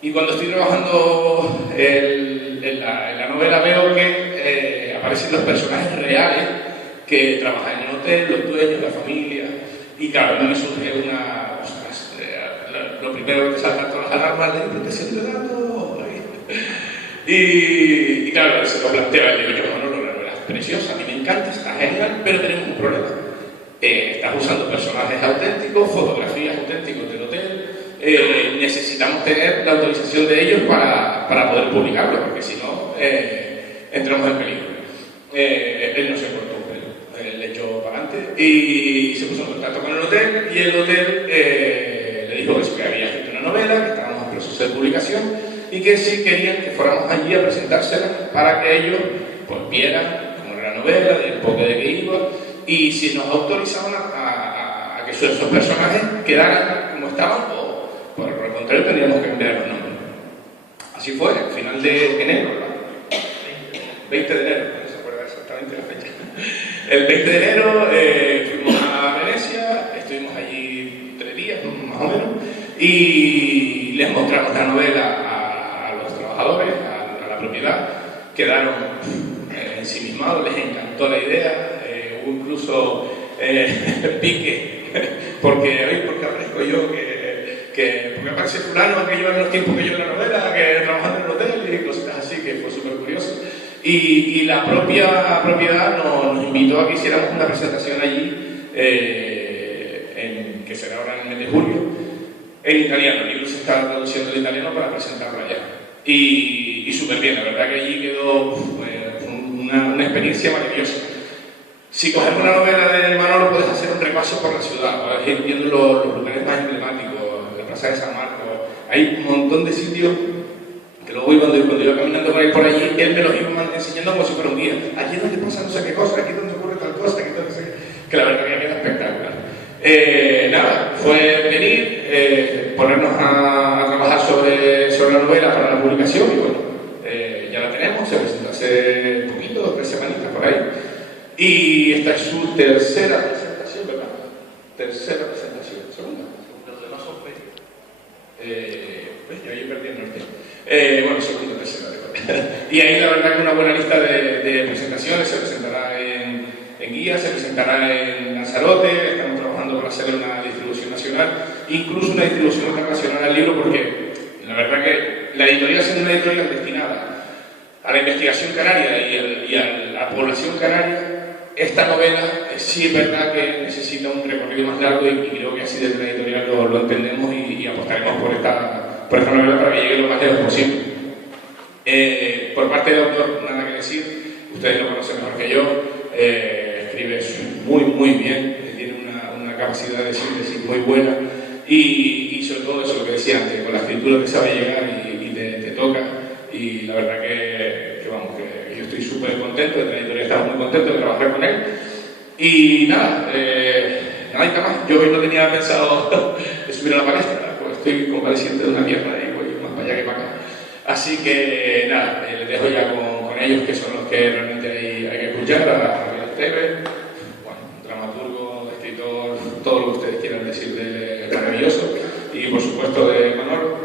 y cuando estoy trabajando en la novela veo que aparecen los personajes reales que trabajan en el hotel, los dueños, la familia, y claro, a mí me surge lo primero que te saltan todas las alarmas de protección de datos, y claro, se lo planteo, le digo yo, no, la novela es preciosa, a mí me encanta, está genial, pero tenemos un problema. Estás usando personajes auténticos, fotografías auténticas del hotel, necesitamos tener la autorización de ellos para poder publicarlo, porque si no, entramos en peligro. Él no se cortó un pelo, le echó para adelante y se puso en contacto con el hotel, y el hotel le dijo que había escrito una novela, que estábamos en proceso de publicación y que sí querían que fuéramos allí a presentársela para que ellos pues, vieran cómo era la novela, del enfoque de que iba, y si nos autorizaban a que esos personajes quedaran como estaban, o por el contrario tendríamos que cambiar los nombres. Así fue, al final de enero, ¿verdad? 20 de enero, no se acuerda exactamente la fecha. El 20 de enero fuimos a Venecia, estuvimos allí 3 días, más o menos, y les mostramos la novela a los trabajadores, a la propiedad. Quedaron ensimismados, les encantó la idea, hubo incluso pique, porque aparezco yo, porque aparece fulano que lleva en los tiempos que yo en la novela, que trabajando en el hotel y cosas así, que fue súper curioso. Y la propia propiedad nos invitó a que hiciéramos una presentación allí, que será ahora en el mes de julio, en italiano. El libro se está traduciendo al italiano para presentarlo allá. Y súper bien, la verdad que allí quedó una experiencia maravillosa. Si cogemos una novela de Manolo, puedes hacer un repaso por la ciudad, puedes ir viendo los lugares más emblemáticos, la Plaza de San Marcos. Hay un montón de sitios que luego cuando iba caminando por allí, él me los iba enseñando como si fuera un guía. Aquí es donde pasa no sé qué cosa, aquí es donde ocurre tal cosa, aquí es donde sé que la verdad que queda espectacular. Nada, fue venir, ponernos a trabajar sobre la novela para la publicación y bueno, ya la tenemos, se presentó hace un poquito, 3 semanitas por ahí. Y esta es su tercera presentación, ¿verdad? Tercera presentación, segunda. Los demás son ferias. Yo perdí el norte. Bueno, segunda, tercera. Y ahí la verdad que una buena lista de presentaciones, se presentará en Guía, se presentará en Lanzarote, estamos trabajando para hacer una distribución nacional, incluso una distribución internacional al libro, porque la verdad que la editorial, siendo una editorial destinada a la investigación canaria y a la población canaria, esta novela sí es verdad que necesita un recorrido más largo y creo que así desde la editorial lo entendemos y apostaremos por esta novela para que llegue lo más lejos posible. Por parte del autor, nada que decir, ustedes lo conocen mejor que yo, escribe muy bien, tiene una capacidad de síntesis muy buena y sobre todo eso, lo que decía antes, con la escritura te sabe llegar y te toca, y la verdad que vamos, que yo estoy súper contento, desde la editorial estamos muy contentos de trabajar con él. Y nada, nada y nada más. Yo hoy no tenía pensado de subir a la palestra, pues estoy convaleciente de una mierda y voy más para allá que para acá. Así que nada, les dejo ya con ellos, que son los que realmente hay que escuchar, a Javier Esteve, bueno, dramaturgo, escritor, todo lo que ustedes quieran decir de él, maravilloso, y por supuesto de Manolo.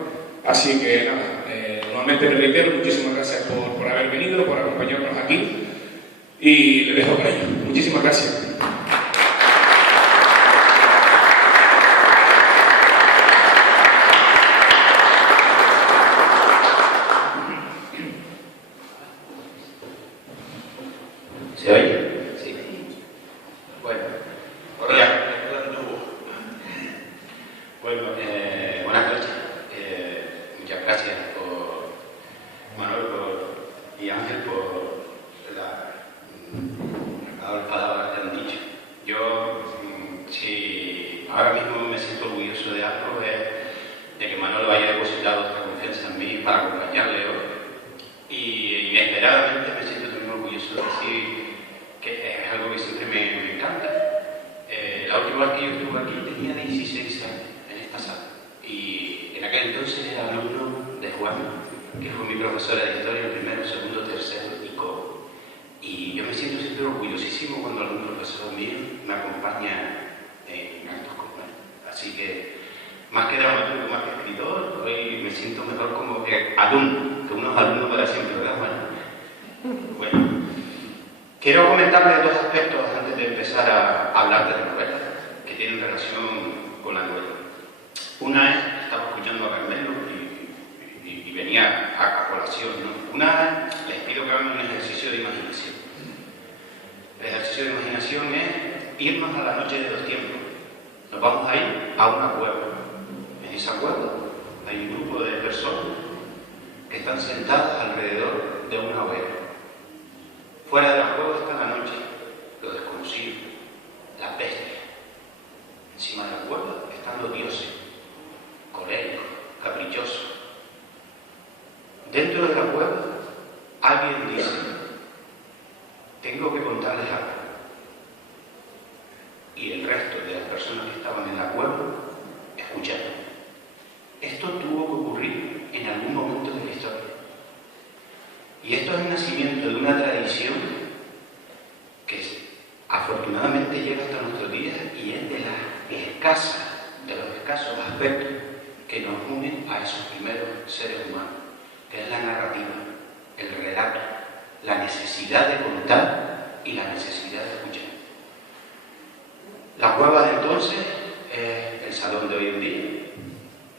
Así que nada, nuevamente les reitero, muchísimas gracias por haber venido, por acompañarnos aquí, y les dejo con ellos. Muchísimas gracias. ¿Se oye? Sí. Bueno, Hola. bueno, buenas noches. Muchas gracias Manuel y Ángel por las palabras que han dicho. Yo, si ahora mismo me siento orgulloso de algo, es de que Manuel haya depositado esta confianza en mí para acompañarle hoy. Y inesperadamente me siento también orgulloso de decir que es algo que siempre me encanta. La última vez que yo estuve aquí tenía 16 años en esta sala y en aquel entonces era alumno de Juan, que fue mi profesora de historia en primero, segundo, tercero y co. Y yo me siento siempre orgullosísimo cuando algún profesor mío me acompaña en actos como él. Así que, más que dramaturgo, más que escritor, hoy me siento mejor como alumno, que uno es alumno para siempre, ¿verdad, Juan? Bueno, quiero comentarles 2 aspectos antes de empezar a hablar de la novela, que tienen relación con la novela. Una es, estaba escuchando a Carmelo y venía a colación, ¿no? Una, les pido que hagan un ejercicio de imaginación. El ejercicio de imaginación es irnos a la noche de 2 tiempos. Nos vamos a ir a una cueva. En esa cueva hay un grupo de personas que están sentadas alrededor de una hoguera. Fuera de la cueva está la noche, lo desconocido, la peste. Encima de la cueva están los dioses, coléricos, caprichosos. Dentro de la cueva, alguien dice: tengo que contarles algo. Y el resto de las personas que estaban en la cueva escucharon. Esto tuvo que ocurrir en algún momento de la historia. Y esto es el nacimiento de una tradición que afortunadamente llega hasta nuestros días y es de los escasos aspectos que nos unen a esos primeros seres humanos, que es la narrativa, el relato, la necesidad de contar y la necesidad de escuchar. La cueva de entonces es el salón de hoy en día,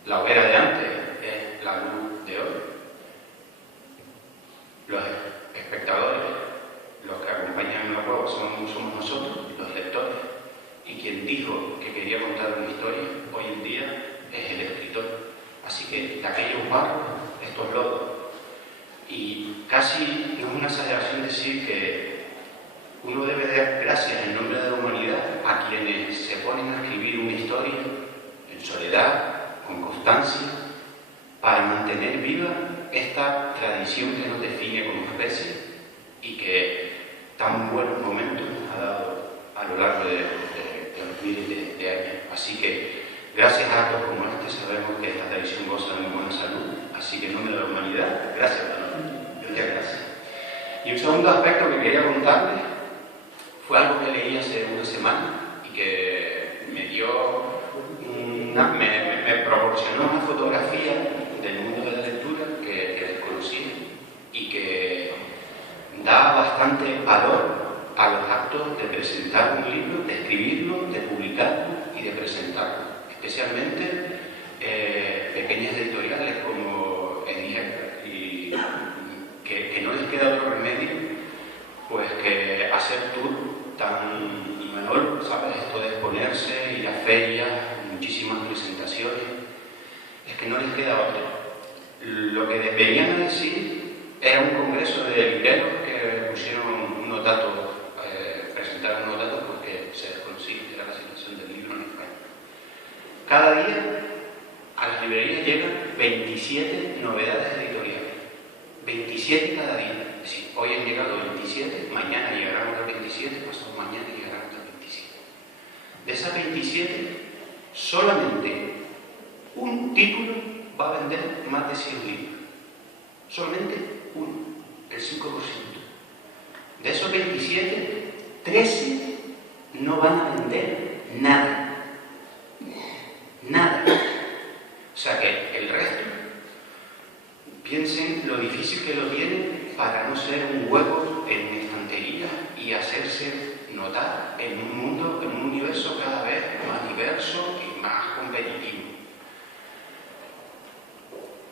la hoguera de antes es la luz de hoy. Los espectadores, los que acompañan en la cueva, somos nosotros, los lectores, y quien dijo que quería contar una historia hoy en día es el escritor. Así que de aquellos barros, estos lodos, y casi no es una exageración decir que uno debe dar gracias en nombre de la humanidad a quienes se ponen a escribir una historia en soledad, con constancia, para mantener viva esta tradición que nos define como especie y que tan buenos momentos nos ha dado a lo largo de los miles de años. Así que, gracias a actos como este, sabemos que esta tradición goza de muy buena salud. Así que en nombre de la humanidad, gracias a todos. Muchas gracias. Y un segundo aspecto que quería contarles fue algo que leí hace una semana y que me proporcionó una fotografía del mundo de la lectura que desconocía y que da bastante valor a los actos de presentar un libro, de escribirlo, de publicarlo y de presentarlo. Especialmente pequeñas editoriales como Ediger, y que no les queda otro remedio pues que hacer tour tan menor, ¿sabes? Esto de exponerse, ir a ferias, muchísimas presentaciones, es que no les queda otro. Lo que venían a decir era un congreso de libreros que pusieron unos datos, presentaron unos datos porque se desconocía que era la situación del libro en España. Cada día a las librerías llegan 27 novedades editoriales. 27 cada día. Es decir, hoy han llegado 27, mañana llegarán otras 27, pasado mañana llegarán otras 27. De esas 27, solamente un título va a vender más de 100 libros. Solamente uno, el 5%. De esos 27, 13 no van a vender nada. Nada. O sea que el resto, piensen lo difícil que lo tienen para no ser un hueco en una estantería y hacerse notar en un mundo, en un universo cada vez más diverso y más competitivo.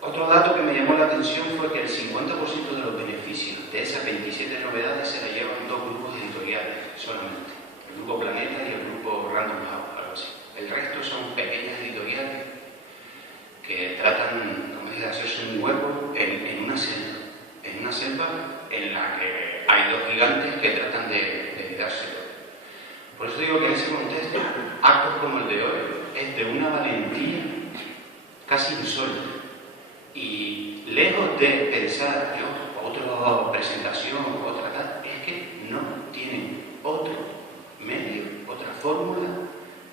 Otro dato que me llamó la atención fue que el 50% de los beneficios de esas 27 novedades se la llevan dos grupos editoriales solamente. El grupo Planeta y el grupo Random House, algo así. El resto son pequeñas editoriales que tratan, como de hacerse un hueco en una selva en la que hay dos gigantes que tratan de dárselo. Por eso digo que en ese contexto, actos como el de hoy es de una valentía casi insólita. Y lejos de pensar yo, otra presentación, otra tal, es que no tienen otro medio, otra fórmula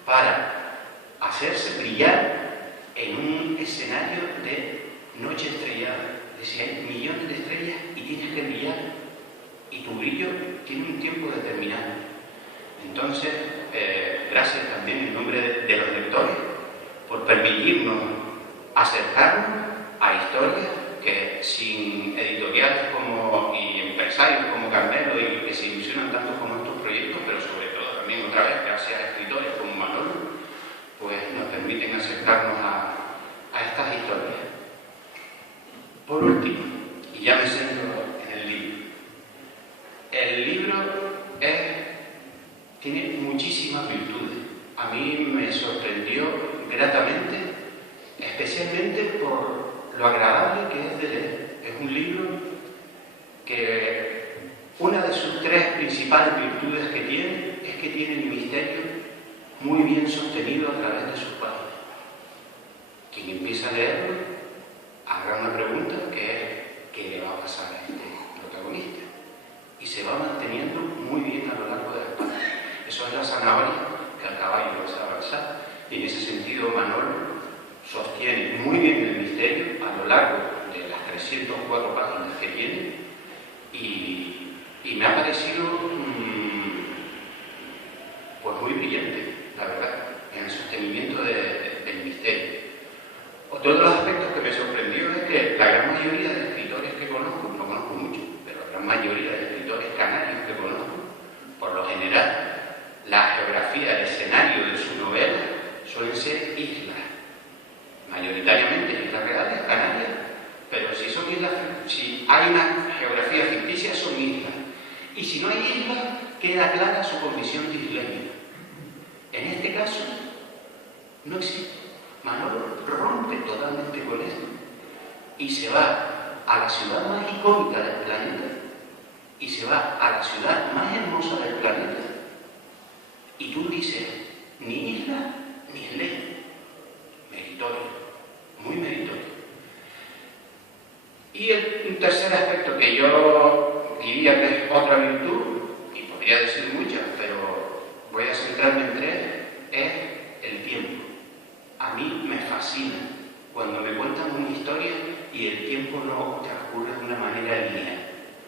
para hacerse brillar en un escenario de noche estrellada. Es decir, hay millones de estrellas y tienes que brillar y tu brillo tiene un tiempo determinado. Entonces, gracias también en nombre de los lectores por permitirnos acercarnos a historias que sin editoriales y empresarios como Carmelo y que se ilusionan tanto como estos proyectos, pero sobre todo también otra vez gracias a escritores como Manolo, pues nos permiten acercarnos a estas historias. Por último, y ya me centro en el libro. El libro tiene muchísimas virtudes. A mí me sorprendió gratamente, especialmente por lo agradable que es de leer. Es un libro que una de sus tres principales virtudes que tiene es que tiene el misterio muy bien sostenido a través de sus páginas. Quien empieza a leerlo habrá una pregunta que es ¿qué le va a pasar a este protagonista? Y se va manteniendo muy bien a lo largo de la página. Eso es la zanahoria que al caballo vas a avanzar. Y en ese sentido Manolo sostiene muy bien el misterio a lo largo de las 304 páginas que tiene y me ha parecido pues muy brillante, la verdad, en el sostenimiento del misterio. Otro de los aspectos que me sorprendió es que la gran mayoría de escritores que conozco, no conozco mucho, pero la gran mayoría de escritores canarios que conozco, por lo general, la geografía, el escenario de su novela suelen ser islas. Mayoritariamente islas reales, Canarias, pero si son islas, si hay una geografía ficticia, son islas. Y si no hay islas, queda clara su condición de isleño. En este caso, no existe. Manolo rompe totalmente con esto y se va a la ciudad más icónica del planeta y se va a la ciudad más hermosa del planeta y tú dices, ni isla ni isleta. Meritorio, muy meritorio. Y el tercer aspecto que yo diría que es otra virtud, y podría decir muchas, pero voy a centrarme en tres, es el tiempo. A mí me fascina cuando me cuentan una historia y el tiempo no transcurre de una manera lineal,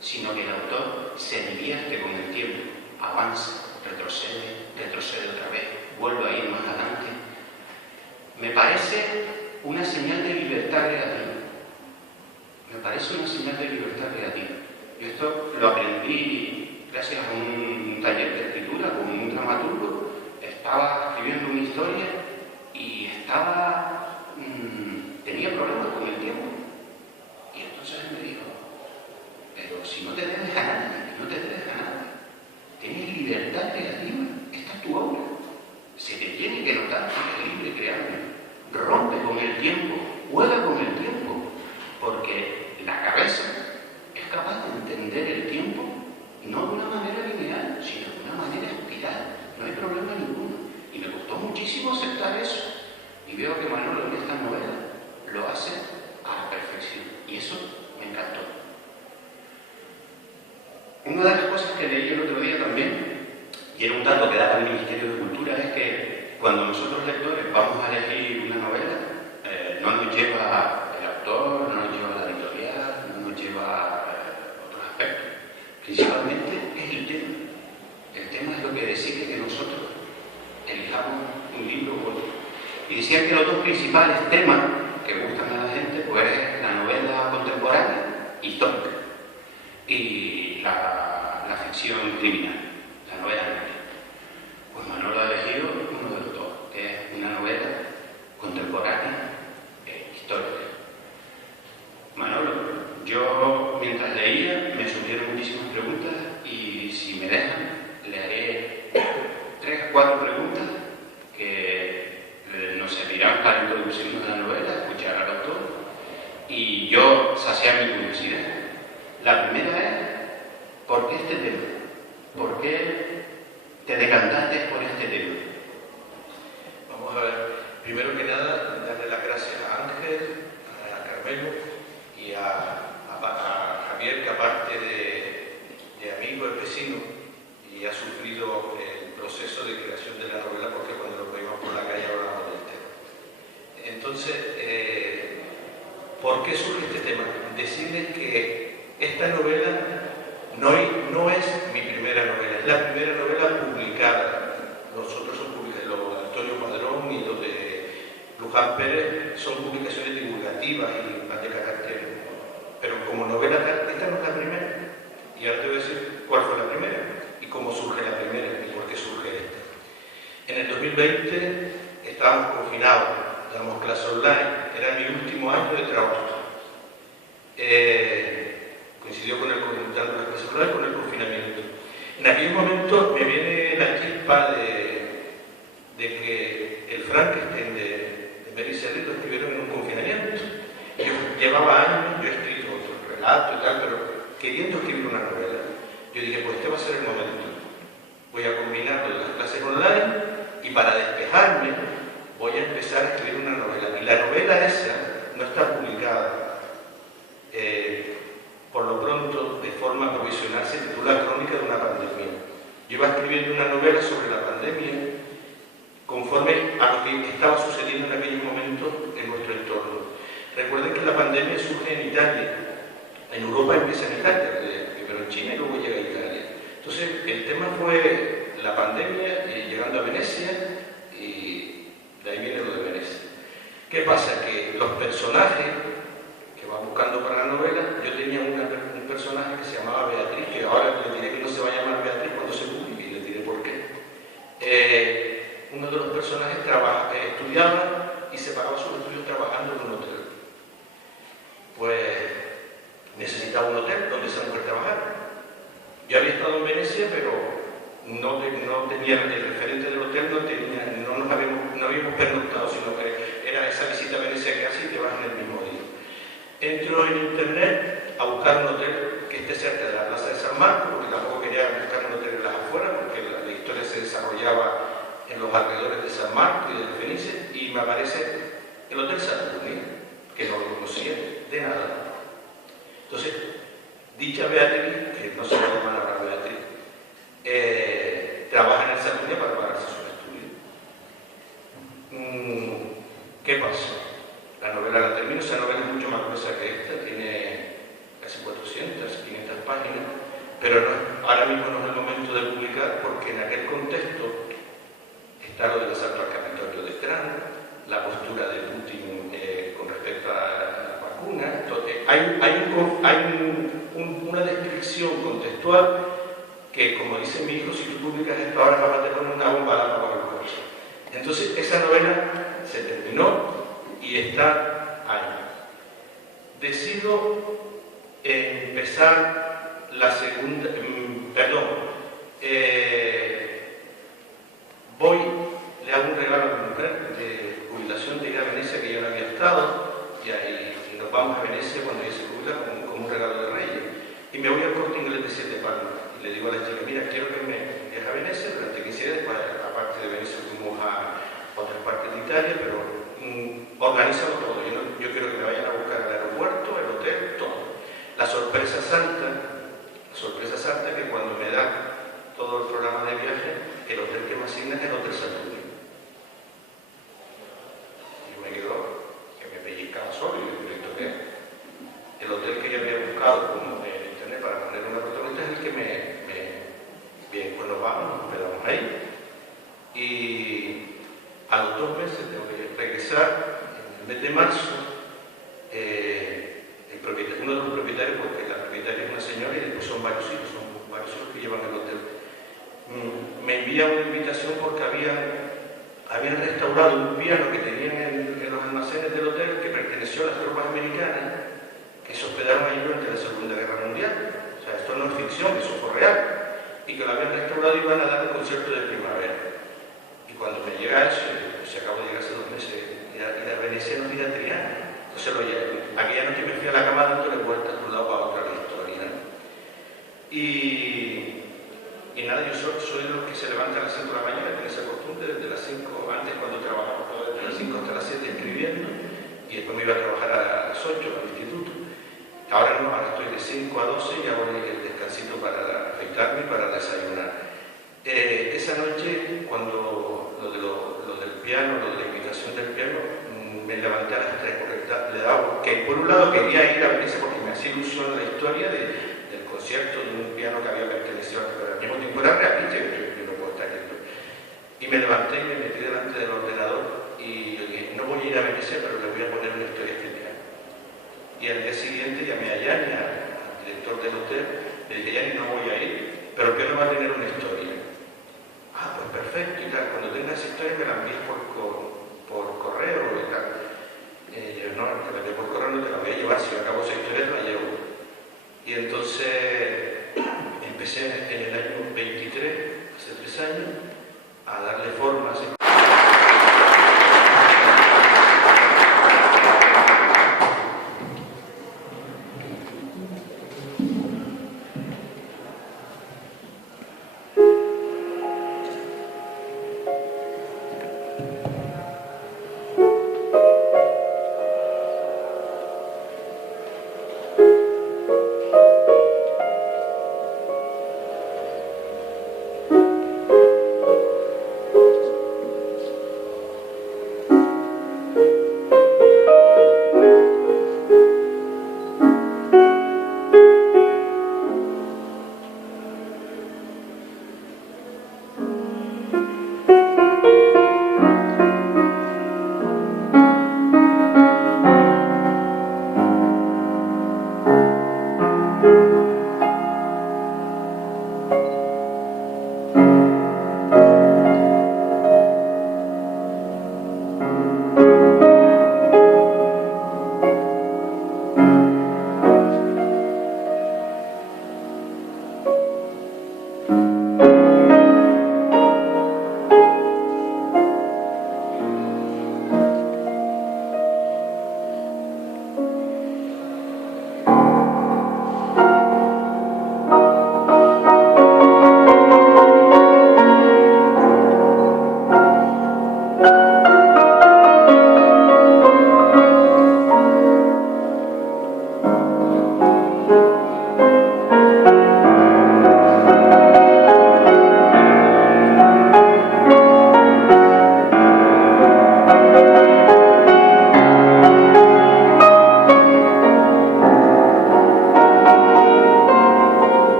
sino que el autor se divierte con el tiempo, avanza, retrocede otra vez, vuelve a ir más adelante. Me parece una señal de libertad creativa. Me parece una señal de libertad creativa. Yo esto lo aprendí gracias a un taller de escritura con un dramaturgo. Estaba escribiendo una historia y tenía problemas con el tiempo. Y entonces él me dijo, pero si no te debes a nadie, no te debes a nadie. Tienes libertad creativa, esta es tu obra. Se te tiene que notar que eres libre creando. Rompe con el tiempo, juega con el tiempo, porque la cabeza es capaz de entender el tiempo no de una manera lineal, sino de una manera espiral. No hay problema ninguno. Y me costó muchísimo aceptar eso. Y veo que Manolo en esta novela lo hace a la perfección. Y eso me encantó. Una de las cosas que leí el otro día también, y era un dato que daba el Ministerio de Cultura, es que cuando nosotros lectores vamos a elegir una novela, no nos lleva el autor, no nos lleva la editorial, no nos lleva otros aspectos. Principalmente es el tema. El tema es lo que decide que nosotros elijamos un libro u otro. Y decían que los dos principales temas que gustan a la gente pues es la novela contemporánea, histórica, y la ficción criminal, la novela negra. Pues Manolo ha elegido uno de los dos, que es una novela contemporánea histórica. Manolo, yo mientras leía me surgieron muchísimas preguntas y si me dejan le haré 3 o 4 preguntas que nos servirán para introducirnos a la novela, escuchar al autor y yo saciar mi curiosidad. La primera es, ¿por qué este tema? ¿Por qué te decantaste por este tema? Vamos a ver, primero que nada, darle las gracias a Ángel, a Carmelo y a Javier, que aparte de amigo, es vecino y ha sufrido el proceso de creación de la novela porque cuando lo veíamos por la calle hablábamos del tema. Entonces, ¿por qué surge este tema? Decirles que esta novela no es mi primera novela, es la primera novela publicada. Los otros son publicados, los de Antonio Padrón y los de Luján Pérez son publicaciones divulgativas y más de carácter. Pero como novela, esta no es la primera. Y ahora te voy a decir cuál fue la primera y cómo surge la primera y por qué surge esta. En el 2020 estábamos confinados, dábamos clases online, era mi último año de trabajo. Coincidió con el confinamiento. En aquel momento me viene la chispa de que el Frankenstein de Mary Shelley lo escribieron en un confinamiento. Yo llevaba años, yo he escrito otros relatos y tal, pero queriendo escribir una novela, yo dije, pues este va a ser el momento. Voy a combinar las clases online y para despejarme voy a empezar a escribir una novela. Y la novela esa no está publicada. Por lo pronto, de forma provisional, se titula Crónica de una pandemia. Yo iba escribiendo una novela sobre la pandemia conforme a lo que estaba sucediendo en aquellos momentos en nuestro entorno. Recuerden que la pandemia surge en Italia. En Europa empieza en Italia, primero en China y luego llega a Italia. Entonces, el tema fue la pandemia llegando a Venecia y de ahí viene lo de Venecia. ¿Qué pasa? Que los personajes que van buscando para la novela, yo tenía un personaje que se llamaba Beatriz, que ahora le diré que no se va a llamar Beatriz cuando se publique y le diré por qué. Uno de los personajes estudiaba y se pagaba sus estudios trabajando en un hotel. Pues necesitaba un hotel donde esa mujer trabajara. Yo había estado en Venecia, pero no tenía el referente del hotel, no habíamos pernoctado, sino que era esa visita a Venecia que hace y te vas en el mismo día. Entro en internet a buscar un hotel que esté cerca de la Plaza de San Marcos, porque tampoco quería buscar un hotel en las afueras, porque la historia se desarrollaba en los alrededores de San Marcos y de la Fenice, y me aparece el Hotel Saturnino, que no lo conocía de nada. Entonces, dicha Beatriz, que no se llama la Beatriz, trabaja en el Saturnino para pagarse sus estudios. ¿Qué pasa? La novela la termino, esa novela es mucho más gruesa que esta, tiene casi 400, 500 páginas, pero no, ahora mismo no es el momento de publicar porque en aquel contexto está lo del asalto al Capitolio de Trump, la postura de Putin con respecto a la vacuna. Entonces, hay una descripción contextual que, como dice mi hijo, si tú publicas esto ahora vas a tener una bomba de agua para el coche. Entonces, esa novela se terminó y está ahí. Decido empezar la segunda, le hago un regalo a mi mujer de jubilación de ir a Venecia, que yo no había estado, y nos vamos a Venecia cuando ella se jubila como un regalo de Reyes. Y me voy al Corte Inglés de Siete Palmas y le digo a la chica, mira, quiero que me viaje a Venecia durante 15 días, después, aparte de Venecia fuimos a otras partes de Italia, pero organízalo todo. Yo quiero que me vayan a buscar al aeropuerto, el hotel, todo. La sorpresa santa que cuando me da todo el programa de viaje, el hotel que me asigna es el Hotel Saturnino. Y me quedo que me pellizcaba solo y me digo, ¿qué? El hotel que yo había buscado como en internet para poner una protagonista es el que bien, pues nos vamos, nos quedamos ahí. Y a los 2 meses tengo que regresar, en el mes de marzo, uno de los propietarios, porque la propietaria es una señora y después son varios hijos que llevan el hotel, me envía una invitación porque habían restaurado un piano que tenían en los almacenes del hotel que perteneció a las tropas americanas que se hospedaron ahí durante la Segunda Guerra Mundial. O sea, esto no es ficción, eso fue real. Y que lo habían restaurado y iban a dar un concierto de primavera. Y cuando me llega eso, pues acabo de llegar hace 2 meses, ir a Venecia no ir a Triana. Entonces aquella noche me fui a la cama dándole vueltas de un lado para otro a la historia, ¿no? Y nada, yo soy de los que se levantan a las 5 de la mañana, tiene esa costumbre, desde las 5, antes cuando trabajaba todo desde las 5 hasta las 7 escribiendo, y después me iba a trabajar a las 8 al instituto. Ahora no, ahora estoy de 5 a 12 y hago el descansito para afeitarme y para desayunar. Esa noche, cuando lo del piano, lo de la invitación del piano, me levanté a las 3 porque le daba, que por un lado quería ir a Venecia porque me hacía ilusión la historia del concierto de un piano que había pertenecido, pero al mismo tiempo era realista, yo no puedo estar aquí. Y me levanté y me metí delante del ordenador y yo dije, no voy a ir a Venecia, pero le voy a poner una historia a este piano. Y al día siguiente llamé a Yanni, al director del hotel, le dije, Yanni, no voy a ir, pero el piano va a tener una historia. Ah, pues perfecto, y tal, cuando tenga esa historia me la envíes por correo y tal. Yo no, te la envío por correo, no te la voy a llevar, si yo acabo esa historia te la llevo. Y entonces empecé en el año 23, hace 3 años, a darle forma.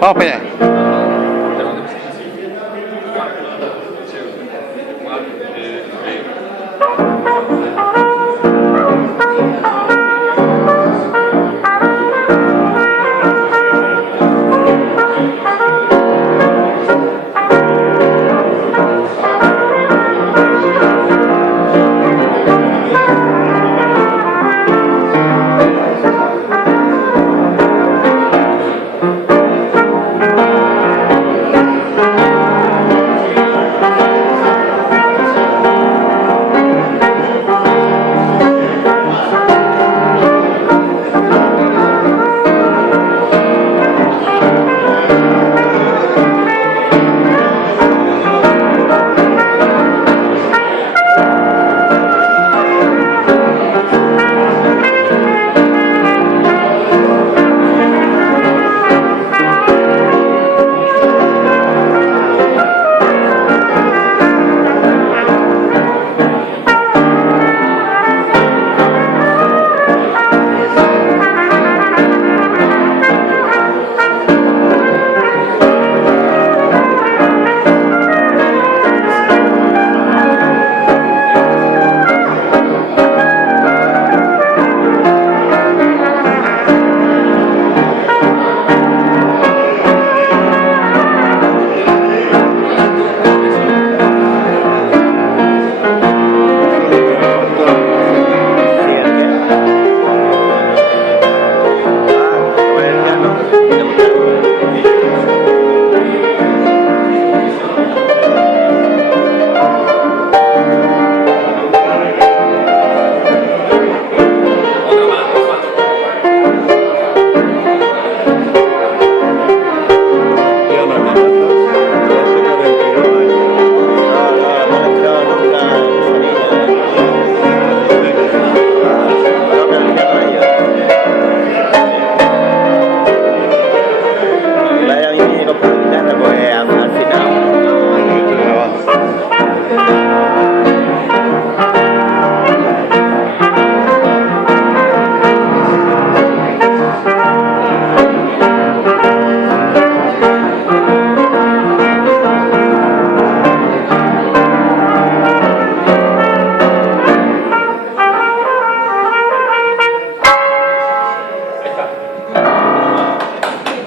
Vamos para allá.